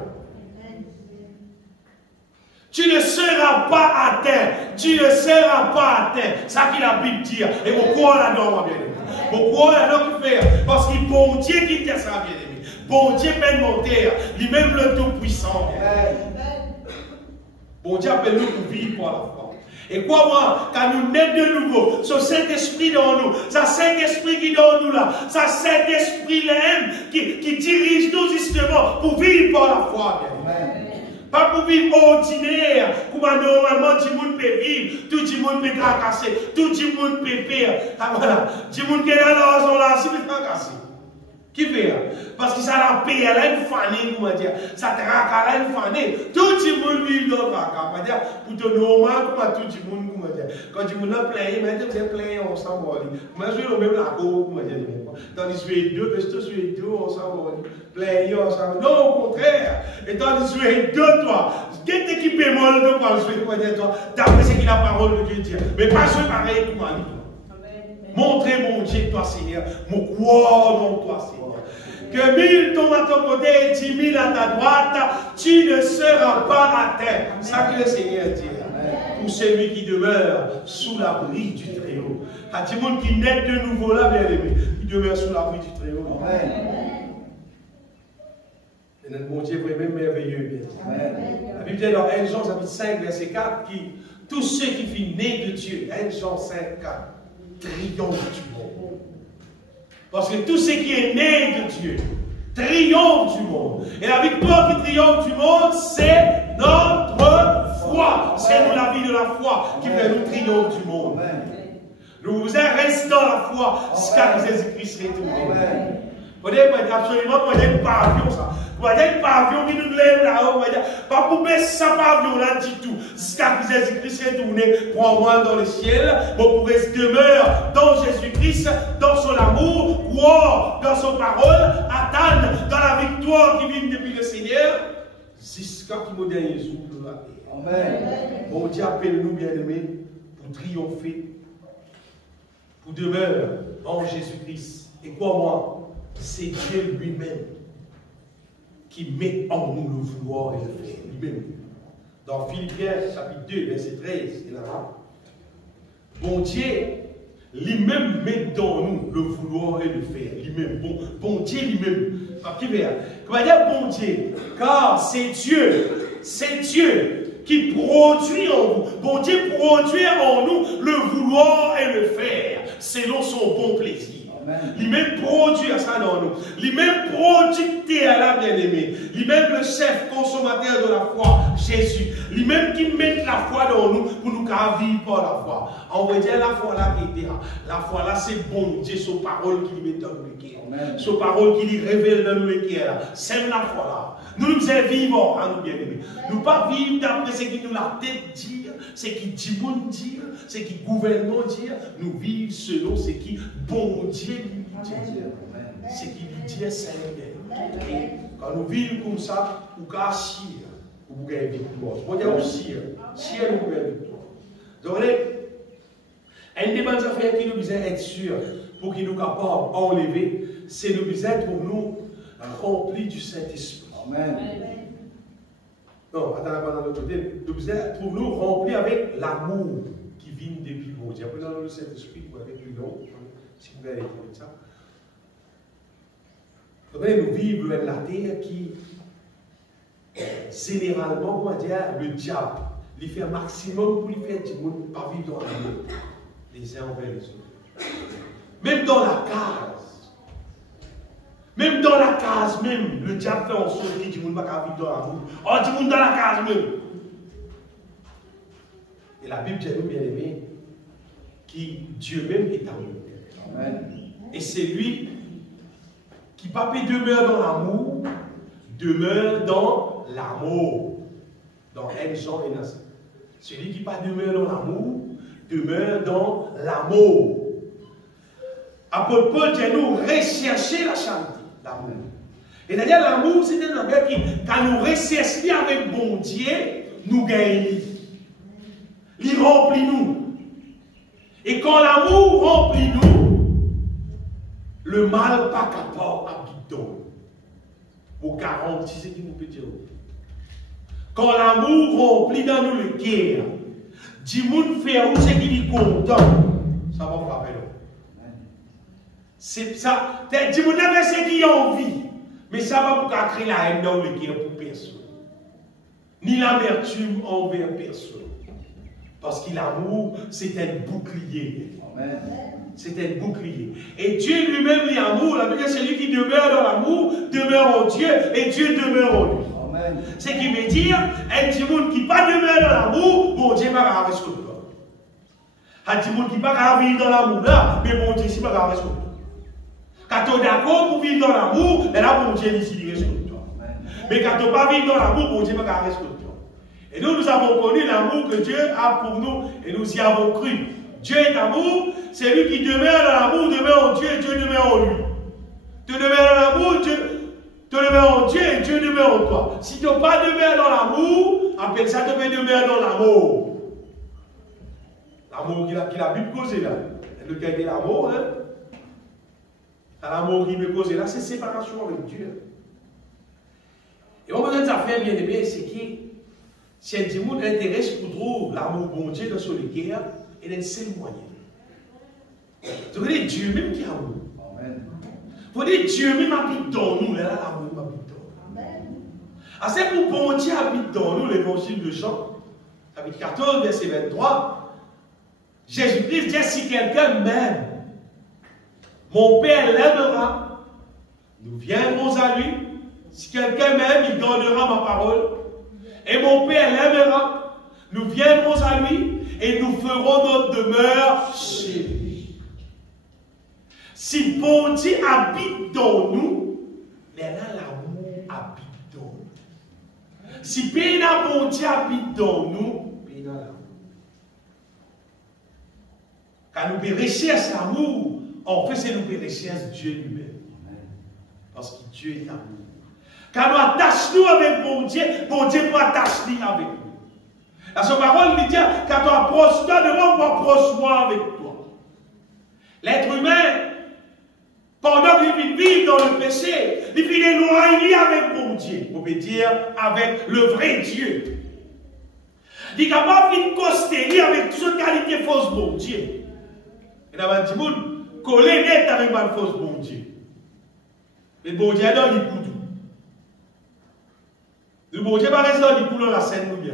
Tu ne seras pas atteint. Tu ne seras pas atteint. C'est ça qu'il a pu dire. Et mon corps là-dedans, moi bien aimé. Mon corps là-dedans qui fait. Parce qu'il bon Dieu qui te sera bien aimé. Bon Dieu peine monter. Lui-même le tout-puissant. Bon Dieu appelle nous pour vivre par la foi. Et quoi moi, quand nous naissons de nouveau, ce Saint-Esprit dans nous, ce Saint-Esprit qui est dans nous là, ce Saint-Esprit là-même qui dirige nous justement pour vivre par la foi. Pas pour vivre ordinaire, comme normalement tout le monde peut vivre, tout le monde peut tracasser, tout le monde peut perdre. Ah voilà, tout le monde qui est dans la raison là, c'est peut tracasser. Qui fait? Parce que ça la paye, elle a une fanée, comment dire, ça traque, elle a une fanée. Tout le monde vit dans le traque, comment dire, pour te normal, comment tout le monde, comment dire. Quand tout le monde a plein, mais vous êtes plein ensemble. Moi, je suis le même la cour, comment dire. Tandis que je suis deux, mais je suis deux ensemble. Plein ensemble. Non, au contraire. Et tandis que je suis deux, toi. Qu'est-ce qui peut mal de quoi je suis, comment dire, toi, d'après ce qu'il a parole de Dieu. Mais pas ce pareil, comment dire. Montrez mon Dieu, toi, Seigneur. Mon croix dans toi, Seigneur. Que 1000 tombent à ton côté et 10 000 à ta droite, tu ne seras pas atteint. C'est ça que le Seigneur dit. Pour celui qui demeure sous l'abri du Très-Haut. À tout le monde qui naît de nouveau là, bien aimé, qui demeure sous l'abri du Très-Haut. Et notre bon Dieu est vraiment merveilleux. La Bible dit dans 1 Jean 5, verset 4, qui tous ceux qui finissent nés de Dieu, 1 Jean 5, 4, triomphe du monde. Parce que tout ce qui est né de Dieu triomphe du monde. Et la victoire qui triomphe du monde, c'est notre foi. C'est nous la vie de la foi qui fait nous triompher du monde. Nous vous restons dans la foi jusqu'à ce que Jésus-Christ retourne. Vous voyez, absolument, vous voyez, pas avion ça. Vous voyez, pas avion qui nous lève là-haut. Pas pour baisser ça, pas avion là du tout. Jusqu'à ce que Jésus-Christ retourne, prends-moi dans le ciel. Vous pourrez demeurer dans Jésus-Christ, dans son amour, croire dans son parole, attendre dans la victoire qui vient depuis le Seigneur, jusqu'à ce qu'il me dernier jour de la terre. Amen. Bon Dieu, appelle-nous, bien-aimés, pour triompher, pour demeurer en Jésus-Christ. Et crois-moi, c'est Dieu lui-même qui met en nous le vouloir et le faire. Lui-même. Dans Philippiens, chapitre 2, verset 13, et là, bon Dieu, lui-même met dans nous le vouloir et le faire. Lui-même, bon Dieu lui-même. Qui veut dire bon Dieu? Car c'est Dieu qui produit en vous. Bon Dieu produit en nous le vouloir et le faire, selon son bon plaisir. Lui-même produit ça dans nous. Lui-même producteur à la bien-aimée. Lui-même le chef consommateur de la foi, Jésus. Lui-même qui met la foi dans nous pour nous vivre par la foi. On va dire la foi là qui est là. La foi là, c'est bon Dieu, son parole qui lui met dans le cœur. Son parole qui lui révèle dans le cœur. C'est la foi là. Nous sommes vivants, hein, nous bien-aimés. Nous ne pas vivre d'après ce qui nous la tête dit, ce qui dit bon dire, ce qui gouvernement dire. Nous vivons selon ce qui bon Dieu lui dit. Ce qui lui dit Seigneur. Quand nous vivons comme ça, nous pouvons chier, nous pouvons gagner victoire. Je peux dire aussi, chier, nous pouvons gagner victoire. Donc, une des bonnes affaires qui nous besoin être sûr pour qu'il nous capable enlever, c'est nous besoin pour nous remplis du Saint-Esprit. Amen. Non, attends, dans l'autre côté, nous besoin pour nous remplir avec l'amour qui vient depuis mon Dieu. Après, dans le Saint-Esprit, vous avez plus long, si vous voulez aller comme ça. Nous vivons dans la terre qui, généralement, on va dire, le diable, il fait un maximum pour lui faire du monde, pas vivre dans l'amour, les uns envers les autres. Même dans la case, Même dans la case, même, le diable fait en sorte qu'il dit qu'on ne va pas vivre dans l'amour. On dit qu'on dans la case même. Et la Bible dit nous, bien aimés, qui Dieu même est amour. Amen. Et c'est lui qui, papi, demeure dans l'amour, demeure dans l'amour. Dans 1 Jean et 9. Celui qui pas demeure dans l'amour, demeure dans l'amour. Apôtre Paul dit nous rechercher la charité, l'amour. Et d'ailleurs, l'amour, c'est un affaire qui, quand nous recherchons avec bon Dieu, nous gagnons. Il remplit nous. Et quand l'amour remplit nous, le mal pas capable habite dans nous. Vous garantissez qui vous peut dire. Quand l'amour remplit dans nous le cœur, du monde fait où c'est qu'il est content, ça va frapper nous. C'est ça. Du monde avait ce qui a envie, mais ça va pour créer la haine dans le cœur pour personne. Ni l'amertume envers personne. Parce que l'amour, c'est un bouclier. Amen. C'est un bouclier. Et Dieu lui-même, l'amour, la Bible, c'est lui qui demeure dans l'amour, demeure en Dieu, et Dieu demeure en lui. Amen. Ce qui veut dire, un petit monde qui pas demeure dans l'amour, bon Dieu va garder ce toi. Un petit monde qui pas vivre dans l'amour là, mais bon Dieu, c'est pas garder ce toi. Quand tu es d'accord pour vivre dans l'amour, là, bon Dieu, ici, il reste toi. Mais quand tu n'es pas vivre dans l'amour, bon Dieu va garder ce toi. Et nous avons connu l'amour que Dieu a pour nous et nous y avons cru. Dieu est amour, c'est lui qui demeure dans l'amour, demeure en Dieu et Dieu demeure en lui. Tu demeures dans l'amour, Dieu demeure en Dieu et Dieu demeure en toi. Si tu n'as pas demeure dans l'amour, appelle ça tu demeure dans l'amour. L'amour qui la Bible cause là. Le cas de l'amour, hein? L'amour qui me cause là, c'est séparation avec Dieu. Et on va dire ça fait bien aimé, c'est qui? Si un petit monde intéresse pour trouver l'amour bon Dieu dans son cœur, il est le seul moyen. Tu connais Dieu même qui a amour. Amen. Vous dire Dieu même habite dans nous, là l'amour habite dans nous. Amen. C'est pour bon Dieu habite dans nous, l'évangile de Jean, chapitre 14, verset 23. Jésus-Christ dit si quelqu'un m'aime, mon Père l'aimera, nous viendrons à lui. Si quelqu'un m'aime, il gardera ma parole. Et mon Père l'aimera, nous viendrons à lui et nous ferons notre demeure chez lui. Si bon Dieu habite dans nous, mais là l'amour habite dans nous. Si Père bon Dieu habite dans nous, Père l'amour. Quand nous recherchons l'amour, en fait c'est nous recherchons Dieu lui-même. Parce que Dieu est amour. Quand nous attachons avec bon Dieu peut attacher avec nous. La son parole dit, quand tu approches toi de moi, approche-moi avec toi. L'être humain, pendant qu'il vit dans le péché, il vit éloigné avec bon Dieu. On peut dire avec le vrai Dieu. Il est capable de coster avec toute cette qualité fausse bon Dieu. Et là, il dit, coller net avec ma fausse bon Dieu. Mais bon Dieu, alors, il coûte. Le bon Dieu va rester dans les couleurs de la scène, nous bien.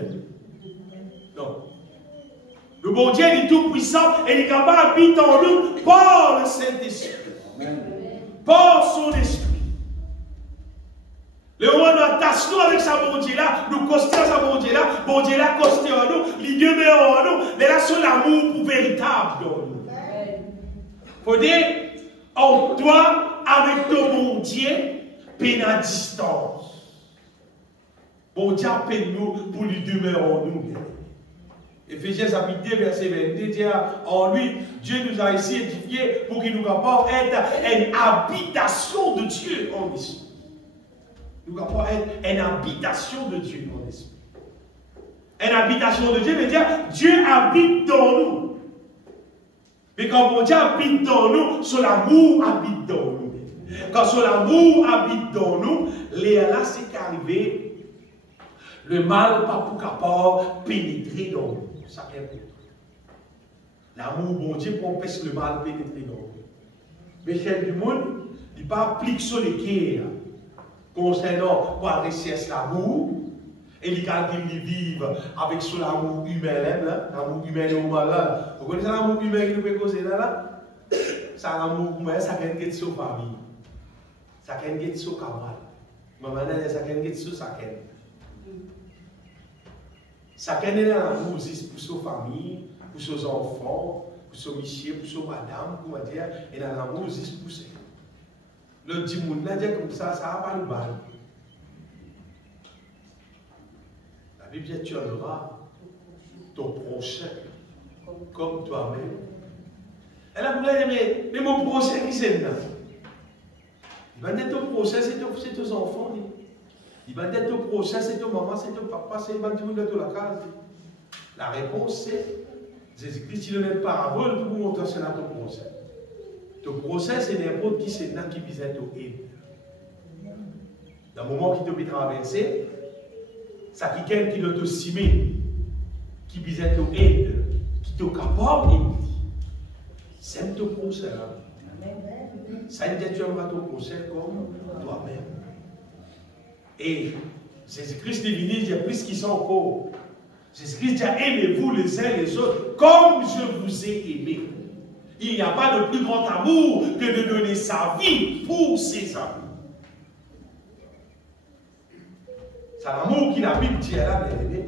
Non. Le bon Dieu est tout puissant et il est capable d'habiter en nous par le Saint-Esprit. Par son esprit. Le moment où nous attachons avec sa bon Dieu là, nous costons à sa bon Dieu là costé en nous, il demeure en nous, mais là c'est l'amour pour véritable dans nous. Il faut dire, en toi, avec ton bon Dieu, peine à distance. Bon Dieu appelle nous pour lui demeurer en nous. Éphésiens chapitre 2, verset 22 dit en lui, Dieu nous a ici édifiés pour qu'il nous capable être une habitation de Dieu en esprit. Nous capable être une habitation de Dieu en esprit. Une habitation de Dieu veut dire Dieu habite dans nous. Mais quand bon Dieu habite dans nous, son amour habite dans nous. Quand son amour habite dans nous, là c'est qu'arrivé. Le mal pas pour capable pénétrer dans nous. Ça est important. L'amour, bon Dieu, pour empêcher le mal de pénétrer dans nous. Mais chers du monde, il ne applique sur les cœurs concernant quoi recherche l'amour et les calculs qui vivent avec son amour humain, l'amour humain normal là. Vous connaissez l'amour humain qui nous peut causer là? Ça l'amour humain, ça vient de sa famille. Ça can get so kamal. Maman dit ça can get so ça can. Ça can est dans l'amour aussi pour sa famille, pour ses enfants, pour son monsieur, pour son madame, comment dire, et dans l'amour aussi pour ça. Le dimoun là dit comme ça va pas le bal. La Bible dit tu aimeras ton prochain comme toi-même. Elle a voulu dire mais mon prochain qui c'est là? Il va dire ton prochain c'est tes enfants. Il va dire ton prochain c'est ton maman, c'est ton papa, c'est le bâtiment de la case. La réponse c'est Jésus-Christ il donne une parabole pour vous montrer cela ton prochain. Ton prochain c'est n'importe qui c'est là qui vise à t'aider. Dans le moment qui te peut traverser, ça qui quelqu'un qui doit te simer, qui vise à t'aider, qui te capable d'aider. C'est ton prochain. Ça veut dire que tu aimeras ton prochain comme toi-même. Et Jésus-Christ est venu dire plus qu'ils sont encore. Jésus-Christ dit aimez-vous les uns les autres comme je vous ai aimé. Il n'y a pas de plus grand amour que de donner sa vie pour ses amis. C'est l'amour qui la Bible dit là, bien-aimé.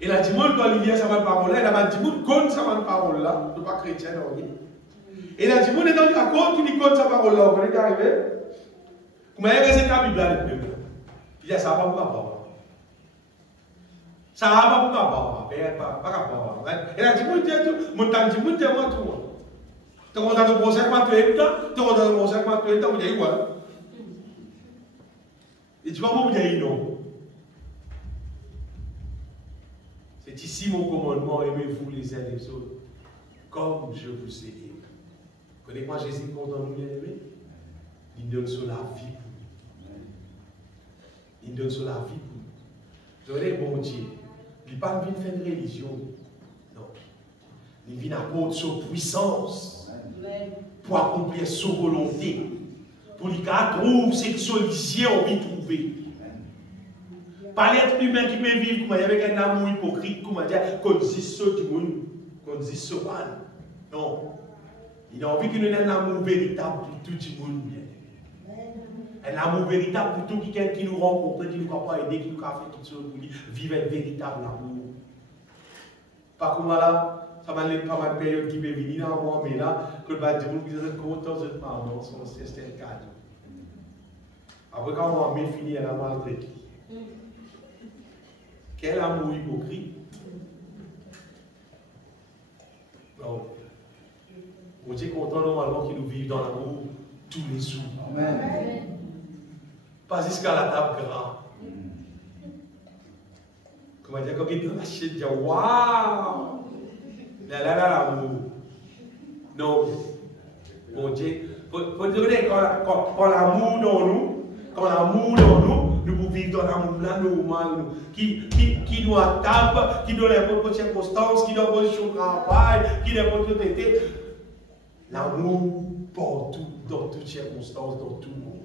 Et la Dimon, quand il dit ça parole-là, il a dit qu'on ça parole-là, ne pas chrétien, non. Et la Dimon est dans le accord qui dit qu'on ça parole-là, vous voyez arrivé? Vous m'avez raison la Bible là, il dit ça va pas pour papa. Ça va pas pour papa, pas rapport. Et la Dimon dit tout, mon temps Dimon dit moi tout. Tu as le prochain quoi tu es, tu as le prochain quoi tu es, tu as dit quoi? Et tu vas me dire non. C'est ici mon commandement, aimez-vous les uns les autres, comme je vous ai aimé. Connaissez-moi Jésus content nous bien aimé? Il donne sur la vie pour nous. Il donne sur la vie pour nous. Vous savez, bon Dieu, il n'est pas venu faire une religion. Non. Il vient apporter sa puissance pour accomplir sa volonté. Pour qu'il trouve cette solution qu'on veut trouver. Pas l'être humain qui peut vivre avec un amour hypocrite, qu'on dise ce du monde, qu'on dise ce mal. Non. Il a envie qu'il ait un amour véritable pour tout le monde. Un amour véritable pour tout quelqu'un qui nous rencontre, qui nous capable aider, qui nous capable faire quelque chose pour lui, vivre un véritable amour. Pas comme là, ça va être pas mal de période qui peut venir dans moi, mais là, que le bâtiment, vous êtes contents, vous êtes pardon, c'est un cadeau. Après, quand on a fini, elle a maltraité. Quel amour hypocrite. Non. On est content normalement qu'ils nous vivent dans l'amour tous les jours. Amen. Pas jusqu'à la table grave. Comment dire, quand il dit, il dit, waouh! Là, l'amour. Non. Bon Dieu, faut dire quand l'amour dans nous, nous pouvons vivre dans l'amour là normal, qui nous attaque, qui nous n'importe quelle circonstance, qui nous position de travail, qui n'importe quelle été. L'amour partout, dans toutes circonstances, dans tout le monde.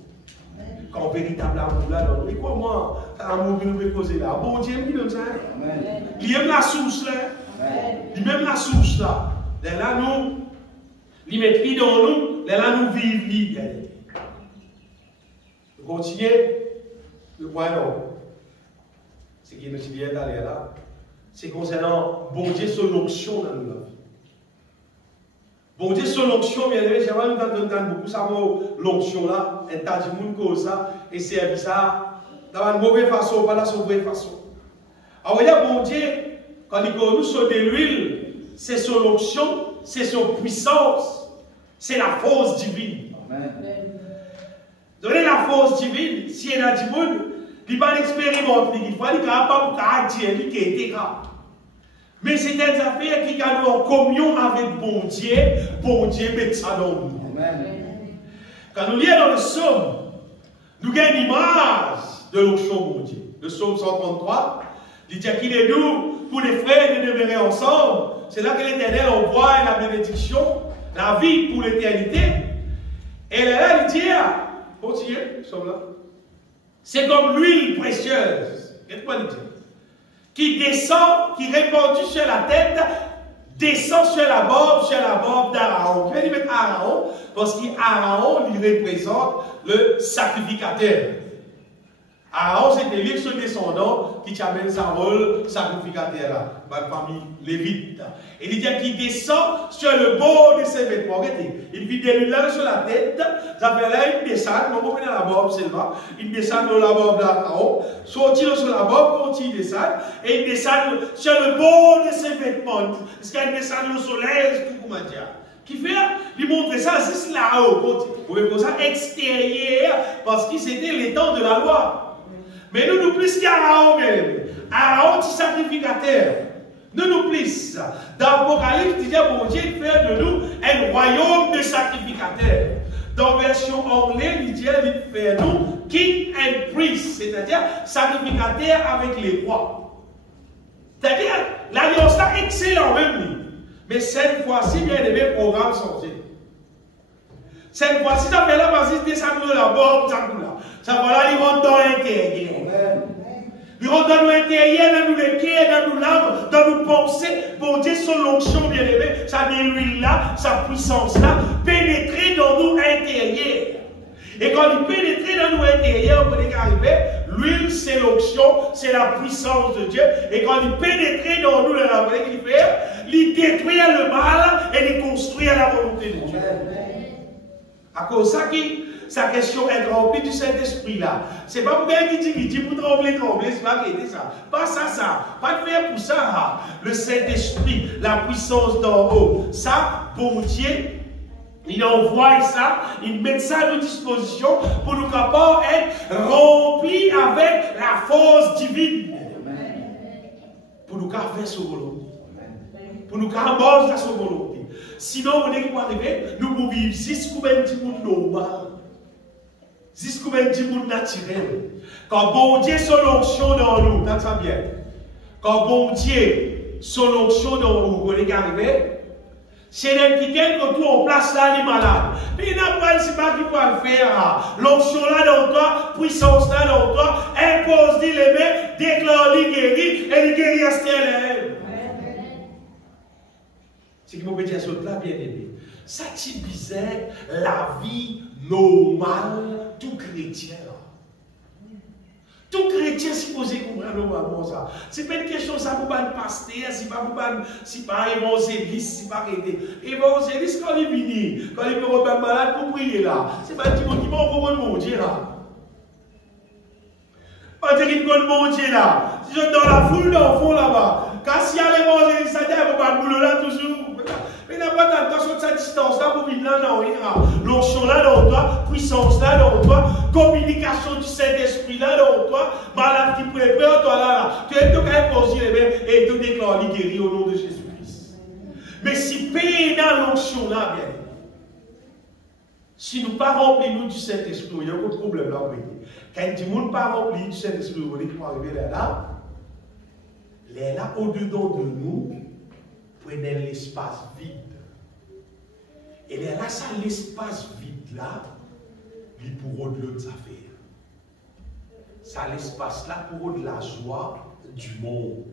Quand véritable amour là, et quoi moi, l'amour que nous pouvons poser là. Bon Dieu, il donne ça. Il aime la source là. Il aime la source là. Là, nous, il met dans nous, là, nous vivons. Continuez. Le point non. Ce qui nous dit d'aller là, c'est concernant bon Dieu son onction dans nos vies. Bon Dieu son onction, bien aimé, j'aimerais nous entendre beaucoup ça, l'onction là, un tas de monde comme ça, et c'est ça, dans une mauvaise façon, pas dans une vraie façon. Alors, il y a bon Dieu, quand il nous sur de l'huile, c'est son onction, c'est son puissance, c'est la force divine. Amen. Donnez la force divine, si il y a du monde, il va l'expérimenter, il va capable de dire qu'il était grave. Mais c'est des affaires qui gagnent en communion avec bon Dieu met ça dans nous. Amen. Quand nous lisons dans le psaume, nous avons une image de l'onction bon Dieu. Le psaume 133, il dit qu'il est doux pour les frères de demeurer ensemble. C'est là que l'Éternel envoie la bénédiction, la vie pour l'éternité. Et là, il dit, continuez, nous sommes là. C'est comme l'huile précieuse. Qu'est-ce qu'on dit? Qui descend, qui répandue sur la tête descend sur la barbe d'Aaron. Qui veut dire Aaron? Parce qu'Aaron, il représente le sacrificateur. Aaron, c'était lui, ce descendant, qui amène sa rôle sacrificateur là, la famille lévite. Et il dit qu'il descend sur le bord de ses vêtements. Regardez, il vit des lunettes sur la tête, ça fait là, il descend, on va prendre la barbe seulement, il descend dans la barbe d'Aaron, sortir sur la barbe, continue descend, et il descend sur le bord de ses vêtements. Parce qu'il descend au soleil, tout comme dire. Qui fait, il montre ça juste là-haut, vous pouvez voir ça extérieur, parce que c'était les temps de la loi. Mais nous plus qu'Aaron, Aaron, c'est sacrificateur. Nous plus. Dans l'Apocalypse, il dit bon Dieu fait de nous un royaume de sacrificateurs. Dans la version anglaise, il dit il fait de nous king and priest, c'est-à-dire sacrificateur avec les rois. C'est-à-dire, l'alliance là excellent même. Mais cette fois-ci, bien aimé, programme sorti. Cette fois-ci, ça fait là, parce que ça nous la bombe, ça nous là. Ça va là, il rentre dans l'intérieur. Il rentre dans l'intérieur, dans nos cœurs, dans nos larmes, dans nos pensées. Pour Dieu, son onction, bien aimé, ça de l'huile là, sa puissance là, pénétrer dans nous intérieurs. Et quand il pénétrait dans nous intérieurs, vous pouvez arriver, l'huile c'est l'onction, c'est la puissance de Dieu. Et quand il pénétrait dans nous, il détruit le mal et il construit la volonté de Dieu. À cause de ça, sa question est remplie du Saint-Esprit là. C'est pas pour qu'il dit pour trembler, c'est pas arrêter ça. Pas ça. Pas de faire pour ça. Le Saint-Esprit, la puissance d'en haut. Ça, bon Dieu, il envoie ça, il met ça à notre disposition pour nous capables être remplis avec la force divine. Pour nous faire sa volonté. Pour nous faire sa volonté. Sinon, on est qui va arriver, nous pouvons vivre jusqu'au même petit monde normal. Jusqu'au même petit monde naturel. Quand bon Dieu son onction dans nous, t'entends ça bien. Quand bon Dieu son onction dans nous, on est qui arriver. C'est quelqu'un que tout en place là, il est malade. Mais il n'a pas qui peut le faire. L'onction là dans toi, puissance là dans toi, impose les mains, déclare les guéris, et les guéris à ce c'est qui m'a dire sur là, bien aimé. Ça typisait la vie normale tout chrétien. Tout chrétien supposé comprendre normalement ça. Ce n'est pas une question ça pour le pasteur, si pas évangéliste, si pas arrêter. Évangéliste quand il vient, quand il peut remettre malade pour prier là. C'est pas un petit mot qui m'a encore mon Dieu là. Pas un petit mot mon Dieu là. Si je suis dans la foule d'enfants là-bas, quand s'il y a l'évangéliste, ça dit, il ne va pas le boulot là toujours. Mais n'a pas d'attention de sa distance là pour venir là dans l'onction là dans toi, puissance là dans toi, communication du Saint-Esprit là dans toi, malade qui prépare toi là. Tu es tout qu'à imposer les mains et te déclarer guéri au nom de Jésus-Christ. Mais si paix dans l'onction là, bien, si nous ne pas remplis nous du Saint-Esprit, il y a un problème là. Quand du monde pas rempli du Saint-Esprit, on est qui va arriver là, les là au-dedans de nous. Prenez l'espace vide. Et là, ça, l'espace vide là, il pour de l'autre affaire. Ça, l'espace là pour de la joie du monde.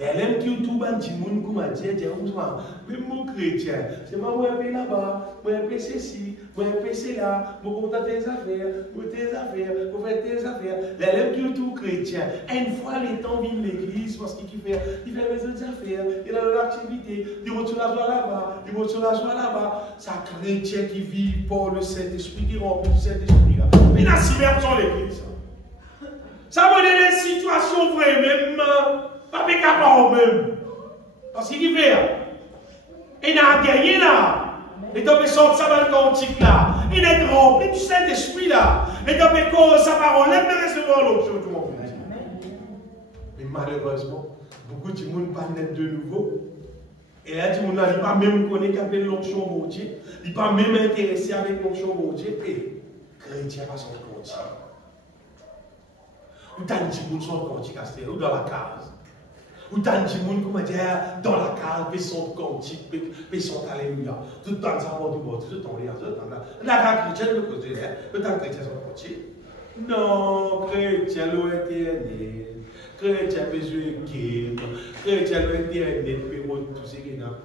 Les mêmes qui ont tout le monde, comme a dit, même mon chrétien, c'est moi, moi, là-bas, moi, ceci, moi, là, moi, content tes affaires, moi, tes affaires, moi, faire tes affaires. Les mêmes qui ont tout chrétien, une fois les temps viennent l'église, parce qu'il fait mes autres affaires, il a l'activité, il retourne la joie là-bas, il retourne la joie là-bas. C'est un chrétien qui vit par le Saint-Esprit, qui remplit du Saint-Esprit là. Mais là, c'est même sur l'église. Ça va donner des situations vraies, même. Pas capable même. Parce qu'il fait. Il a gagné là. Il a sorti sa balle quantique là. Il est rempli du Saint-Esprit là. Il a fait sa parole. Il a recevoir l'autre chose. Mais malheureusement, beaucoup de monde pas net de nouveau. Et là, il n'a pas même connu qu'appelle l'onction mon Dieu. Il n'a pas même intéressé avec l'onction mon Dieu. Et chrétien va s'en quantique. Ou t'as dit monde son quantique ou dans la case. Ou t'as dit monde comment dire dans la case, puis son quantique, puis son alléluia. Tout le temps ça va du bord, tout le temps là, tout le temps là. La case chrétienne le côté là, le temps chrétien son quantique. Non, chrétien, l'Internet. Chrétien, besoin de game. Chrétien, l'Internet, tout ce qui est dans le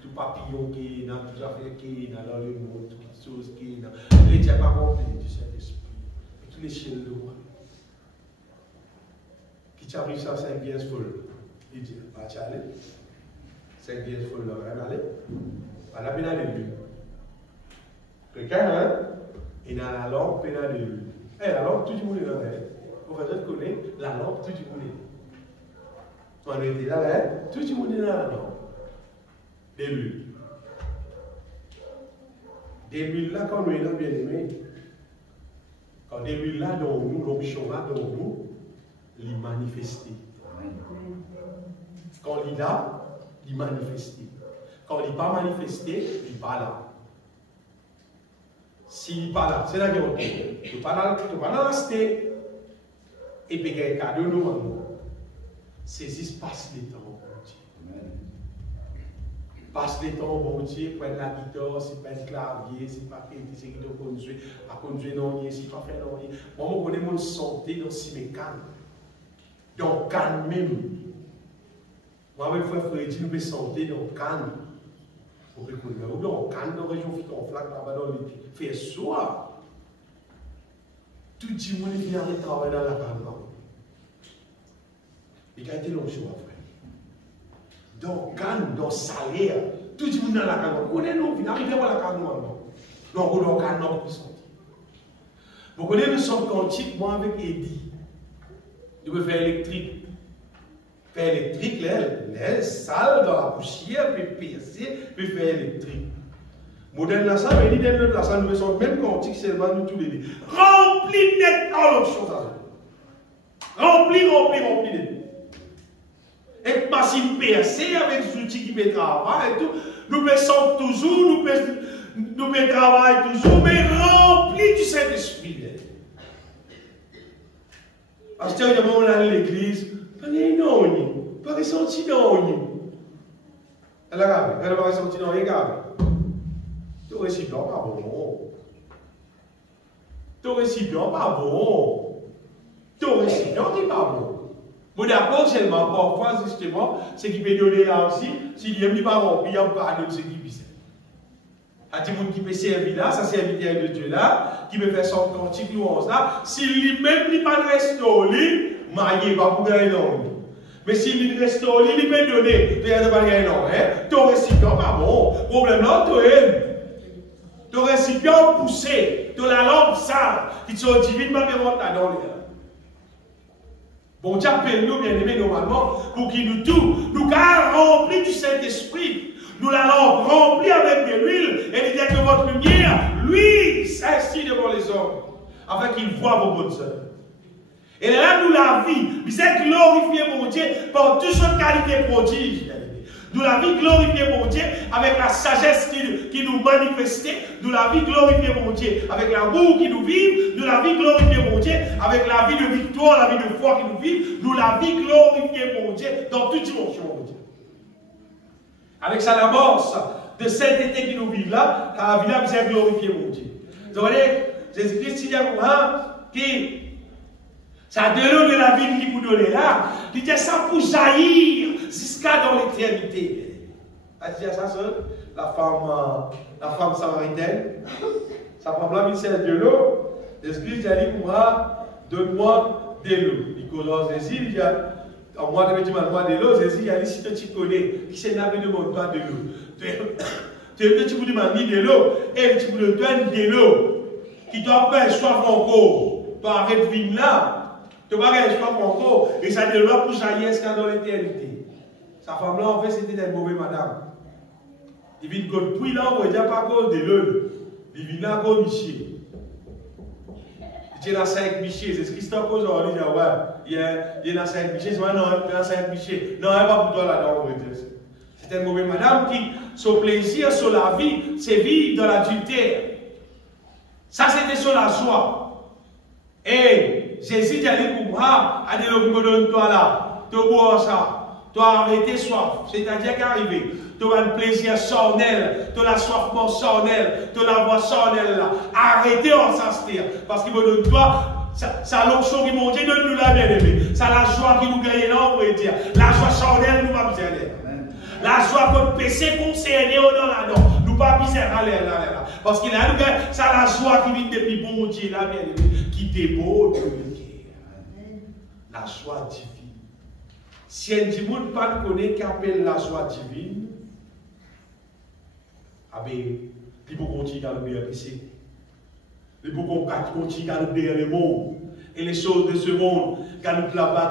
tout papillon qui est dans tout affaire qui est dans le monde, toutes choses qui est dans. Chrétien, pas compris du Saint-Esprit. Tous les chiens de loi. Qui t'arrive ça, 5 pièces folles. Il dit, va t'y aller. 5 pièces folles, là, va aller. Va la peine aller lui. Quelqu'un, hein? Et dans la lampe, peine aller lui. Eh, la lampe, tout le monde est là, hein? On va dire connaître la lampe, tout le monde est là. On est là, hein? Tout le monde est là, la lampe. Des l'huile. Des l'huile là, quand nous est là, bien aimé. Quand des l'huile là, dans nous, l'onction là, dans nous, il manifeste. Quand il est là, il manifeste. Quand il n'est pas manifesté, il n'est pas là. S'il n'est pas là, c'est là qu'il retourne. Il n'est pas là, rester. Et puis, il y a un cadeau, nous, saisissent, passe les temps, bon Dieu. Passe les temps, bon Dieu, prenne la guitare, c'est pas un clavier, c'est pas c'est qui doit conduire, à conduire non, c'est pas faire non. Moi, je connais mon santé dans si mes cannes. Dans canne même. Moi, avec frère Freddy, nous pouvons santé dans canne. Vous pouvez dans canne, dans la région, on flaque là-bas dans le fait soir. Tout le monde vient de travailler dans la canne. Il a été long chez moi, frère. Dans canne, dans salaire, tout le monde dans la canne. Vous connaissez, non, vous n'arrivez pas à la canne, non. Non, vous dans la canne, non, vous sentez. Vous connaissez le son quantique, moi avec Eddie. Il veut faire électrique. Faire électrique, l'air sale dans la poussière, puis percer, puis faire électrique. Modèle là, ça, mais l'idée de là, ça nous fait même quantique, seulement nous tous les deux. Rempli net à l'autre chose. Rempli net. Et machine percée avec des outils qui peuvent travailler et tout. Nous pensons toujours, nous pouvons travailler toujours, mais rempli du Saint-Esprit. Parce que quand on est à l'église, pas ressenti dans rien. Elle a pas ressenti dans rien. Ton récipient pas bon. Ton récipient pas bon. Ton récipient n'est pas bon. Bon, d'accord, seulement, parfois, justement, ce qui peut donner là aussi, s'il n'est pas rempli, il y a pas de ce qui peut servir. Il y a des gens qui peuvent servir là, ça serviteur de Dieu là, qui peut faire son cantique louange là, s'il lui-même n'est pas restauré, il va pour gagner non. Mais s'il est restauré, il peut donner, tu n'as pas gagner non. Ton récipient pas bon. Problème là, tu aimes. Ton récipient poussé, ton la lampe sale, qui sont divines, pas bien monter là-dedans. Bon Dieu appelle-nous, bien aimés, normalement, pour qu'il nous tout, nous car remplis du Saint-Esprit, nous l'allons remplir avec de l'huile, et il dit que votre lumière, lui, s'institue devant les hommes, afin qu'ils voient vos bonnes œuvres. Et là, nous la vie, nous sommes glorifiés, mon Dieu, par toutes sortes de qualités prodiges. Nous la vie glorifiée, mon Dieu, avec la sagesse qui nous manifestait. Nous la vie glorifiée, mon Dieu, avec l'amour qui nous vive. Nous la vie glorifiée, mon Dieu, avec la vie de victoire, la vie de foi qui nous vive. Nous la vie glorifiée, mon Dieu, dans toute dimension, mon Dieu. Avec ça, l'amorce de cet été qui nous vive là, la vie là, vous êtes glorifié, mon Dieu. Vous voyez, Jésus-Christ, il y a qui, ça donne de la vie qui vous donne là, qui dit ça pour jaillir jusqu'à dans l'éternité. Elle dit ça seul, la femme samaritaine, sa femme là, il sert de l'eau. Jésus-Christ a dit pour moi, donne-moi de l'eau. Il cause Jésus, il dit, en moi de l'eau, Jésus a dit, si tu connais, qui s'est navé de mon toi de l'eau. Tu vous demandes de l'eau, et tu me donnes de l'eau, qui doit pas soif encore. Tu arrêtes de vivre là. Tu vas pas soif encore, et ça de l'eau pour jaillir jusqu'à dans l'éternité. Sa femme là, en fait, c'était une mauvaise madame. Il vit comme puis là, on ne dit pas cause de l'eau. Il vit là comme Michel. Il est là 5 Michel. C'est ce qui s'est posé. On dit, ouais, il est là 5 Michel. C'est non, il est là 5 Michel. Non, elle n'est pas pour toi là-dedans. C'est une mauvaise madame qui, son plaisir sur la vie, c'est vivre dans l'adultère. Ça, c'était sur la joie. Et Jésus dit pour moi, allez, me donne toi là. Tu bois ça. Tu as arrêté soif, c'est-à-dire qu'arrivé, tu as un plaisir charnel, tu as l'assoiffement charnel, tu as la voix charnelle là. Arrêtez en s'instruire, parce qu'il me donne toi, ça l'onction qui monte, donne-nous la bien-aimée. Ça la joie qui nous gagne là, on pourrait dire. La joie charnelle, nous va bien aller. La joie qu'on péché concerné dans la non. Nous pas bien aller là. Parce qu'il a ça la joie qui vient depuis bon Dieu là, bien-aimé, qui déborde le cœur. La joie divine. Si un petit monde pas connaît qu'appelle la joie divine, ah ben, il faut continuer à le meilleur péché. Il faut continuer à le meilleur le monde. Et les choses de ce monde, galope là-bas,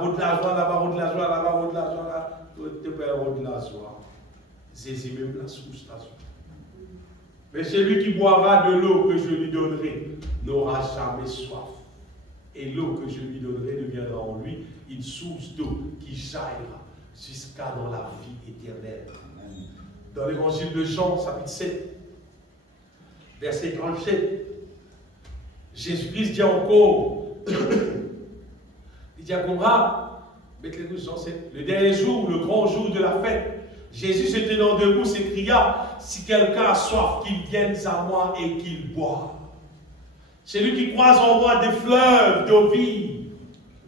route la joie là-bas, route la joie là-bas, route la joie là, route la joie. C'est même la source la joie. Mais celui qui boira de l'eau que je lui donnerai n'aura jamais soif. Et l'eau que je lui donnerai deviendra en lui une source d'eau qui jaillira jusqu'à dans la vie éternelle. Dans l'évangile de Jean, chapitre 7, verset 37, Jésus-Christ dit encore, il dit à Cobra, mettez-le Jean 7, le dernier jour, le grand jour de la fête, Jésus se tenant debout s'écria, si quelqu'un a soif, qu'il vienne à moi et qu'il boive. Celui qui croise en moi des fleuves d'eau vive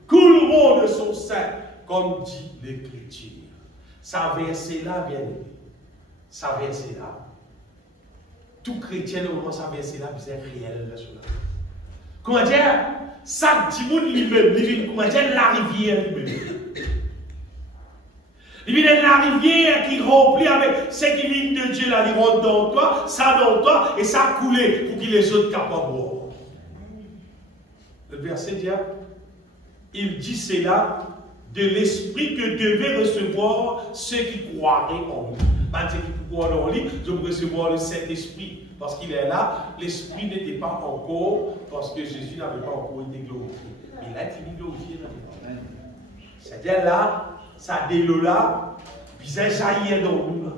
couleront de son sein, comme dit l'Écriture. Ça verset là, bien aimé. Ça verset là. Tout chrétien, au moment ça verset là, c'est réel. Comment dire? Ça, petit monde lui-même, comment dire, la rivière lui-même. Il vient la rivière qui remplit avec ce qui vient de Dieu, là, il rentre dans toi, ça dans toi, et ça a coulé pour que les autres capables de boire. Le verset dit, il dit cela de l'esprit que devaient recevoir ceux qui croiraient en lui. Pas ceux qui croient en lui, je veux recevoir le Saint-Esprit. Parce qu'il est là, l'Esprit n'était pas encore, parce que Jésus n'avait pas encore été glorifié. Mais il a été glorifié. C'est-à-dire là, ça délola, puis ça jaillit dans nous.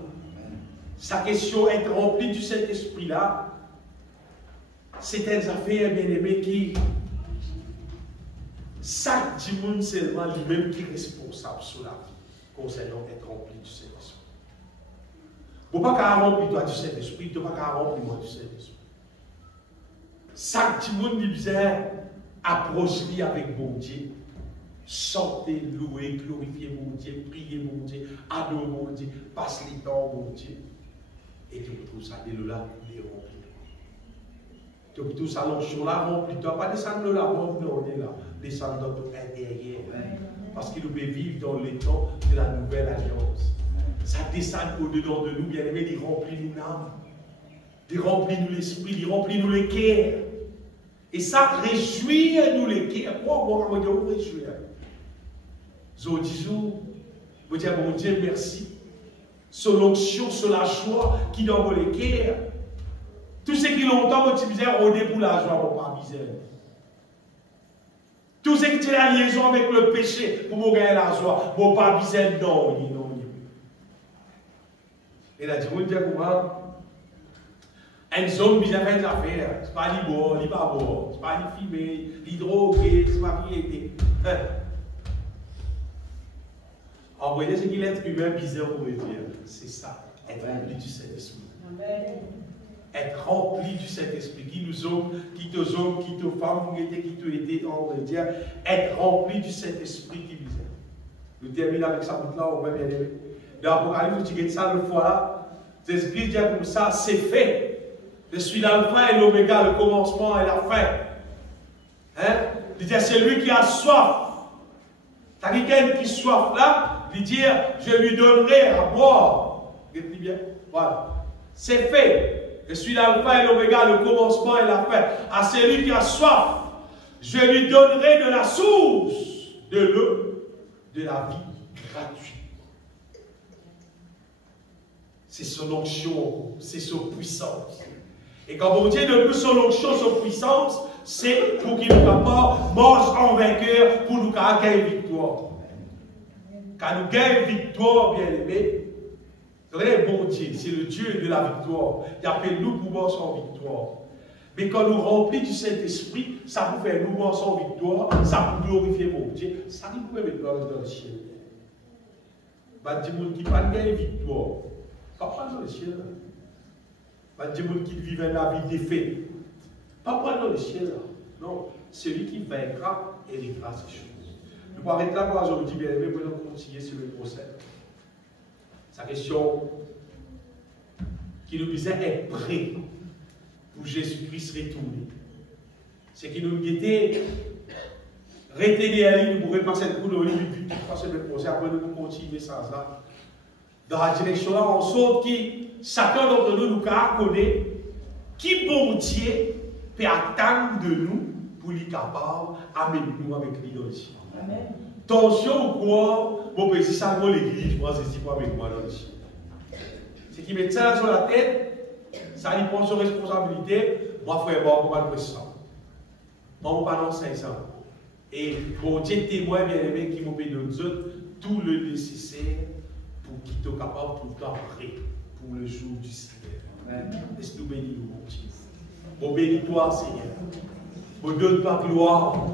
Sa question est remplie du Saint-Esprit-là. C'est une affaire, bien-aimé, qui... Chaque dimanche seulement lui-même qui est responsable sur la vie concernant être rempli du Saint-Esprit. Il ne faut pas qu'à remplir toi du Saint-Esprit, il ne faut pas qu'à remplir moi du Saint-Esprit. Chaque dimanche lui disait approche-lui avec bon Dieu, chantez, louez, glorifiez mon Dieu, priez mon Dieu, adorez mon Dieu, passe les temps mon Dieu. Et tu retrouves ça dès là, il est rempli. Tu retrouves ça l'onction là, remplis-toi, pas descendre là, on est là. Descendre dans ton intérieur. Parce qu'il nous peut vivre dans les temps de la nouvelle alliance. Ça descend au-dedans de nous, bien aimé, il remplit nous l'âme. Il remplit nous l'esprit, il remplit nous les cœurs. Et ça réjouit nous les cœurs. Pourquoi on va dire réjouir? Zo disons, vous dire mon Dieu merci. Sur l'onction, sur la joie qui dans les cœurs. Tous ceux qui l'entendent, vous disent, on est pour la joie, on pas misère. Tous ceux qui ont la liaison avec le péché pour vous gagner la joie, vous pas besoin non. Et là, tu me dis comment un homme qui a fait des affaires, ce n'est pas ni bon, ni pas bon, ce n'est pas ni fumé, ni drogué, ce n'est pas ni été. En vrai, c'est qu'il est humain bizarre pour me dire. C'est ça, être rempli du Saint-Esprit. Être rempli du Saint-Esprit, qui nous hommes, qui te hommes, qui te femmes, qui te été, on va dire, être rempli du Saint-Esprit qui nous aide. Nous terminons avec ça, là, on va bien aimer. Dans l'Apocalypse, tu gagnes ça le fois là, l'Esprit dit comme ça, c'est fait. Je suis l'alpha et l'oméga, le commencement et la fin. Hein? Il dit, c'est lui qui a soif. T'as quelqu'un qui soif là, il dit, je lui donnerai à boire. Regardez bien, voilà. C'est fait. Je suis l'alpha et l'oméga, le commencement et la fin. À celui qui a soif, je lui donnerai de la source de l'eau de la vie gratuite. C'est son onction, c'est son puissance. Et quand on dit de plus son onction, son puissance, c'est pour qu'il nous apporte marche en vainqueur, pour nous gagner victoire. Quand nous gagnons victoire, bien aimé, c'est bon Dieu, c'est le Dieu de la victoire. Il appelle nous pour marcher en victoire. Mais quand nous remplis du Saint-Esprit, ça vous fait nous marcher en victoire, ça vous glorifier mon Dieu, ça nous peut mettre dans le ciel. va dire qui n'a pas de victoire. Pas dans le ciel. Va dire qui vit la vie des faits. Pas dans le ciel. Non, celui qui vaincra héritera ces choses. Nous allons arrêter là pour aujourd'hui, bien aimé, pour nous continuer sur le procès. Sa question qui nous disait être prêt pour Jésus-Christ retourner. C'est qui nous guettait, retenir à lui, nous pourrions passer le coup de lui, puis passer le procès, après nous continuer sans ça. Dans la direction là, on saute qui, chacun d'entre nous connaît, qui bon Dieu peut attendre de nous pour lui capable d'amener nous avec lui dans le ciel. Amen. Attention ou quoi, mon pays, ça vaut l'église, moi, c'est pour avec moi dans le ciel. C'est qui met ça sur la tête, ça lui prend son responsabilité, moi, frère, moi, on va le faire ça. Moi, on va pas dans 500. Et bon Dieu témoin bien aimé qui m'a payé de nous autres tout le nécessaire pour qu'il soit capable tout le temps prêt pour le jour du Seigneur. Laisse-nous bénir, mon Dieu. Bon, bénis-toi, Seigneur. Bon, donne-toi gloire.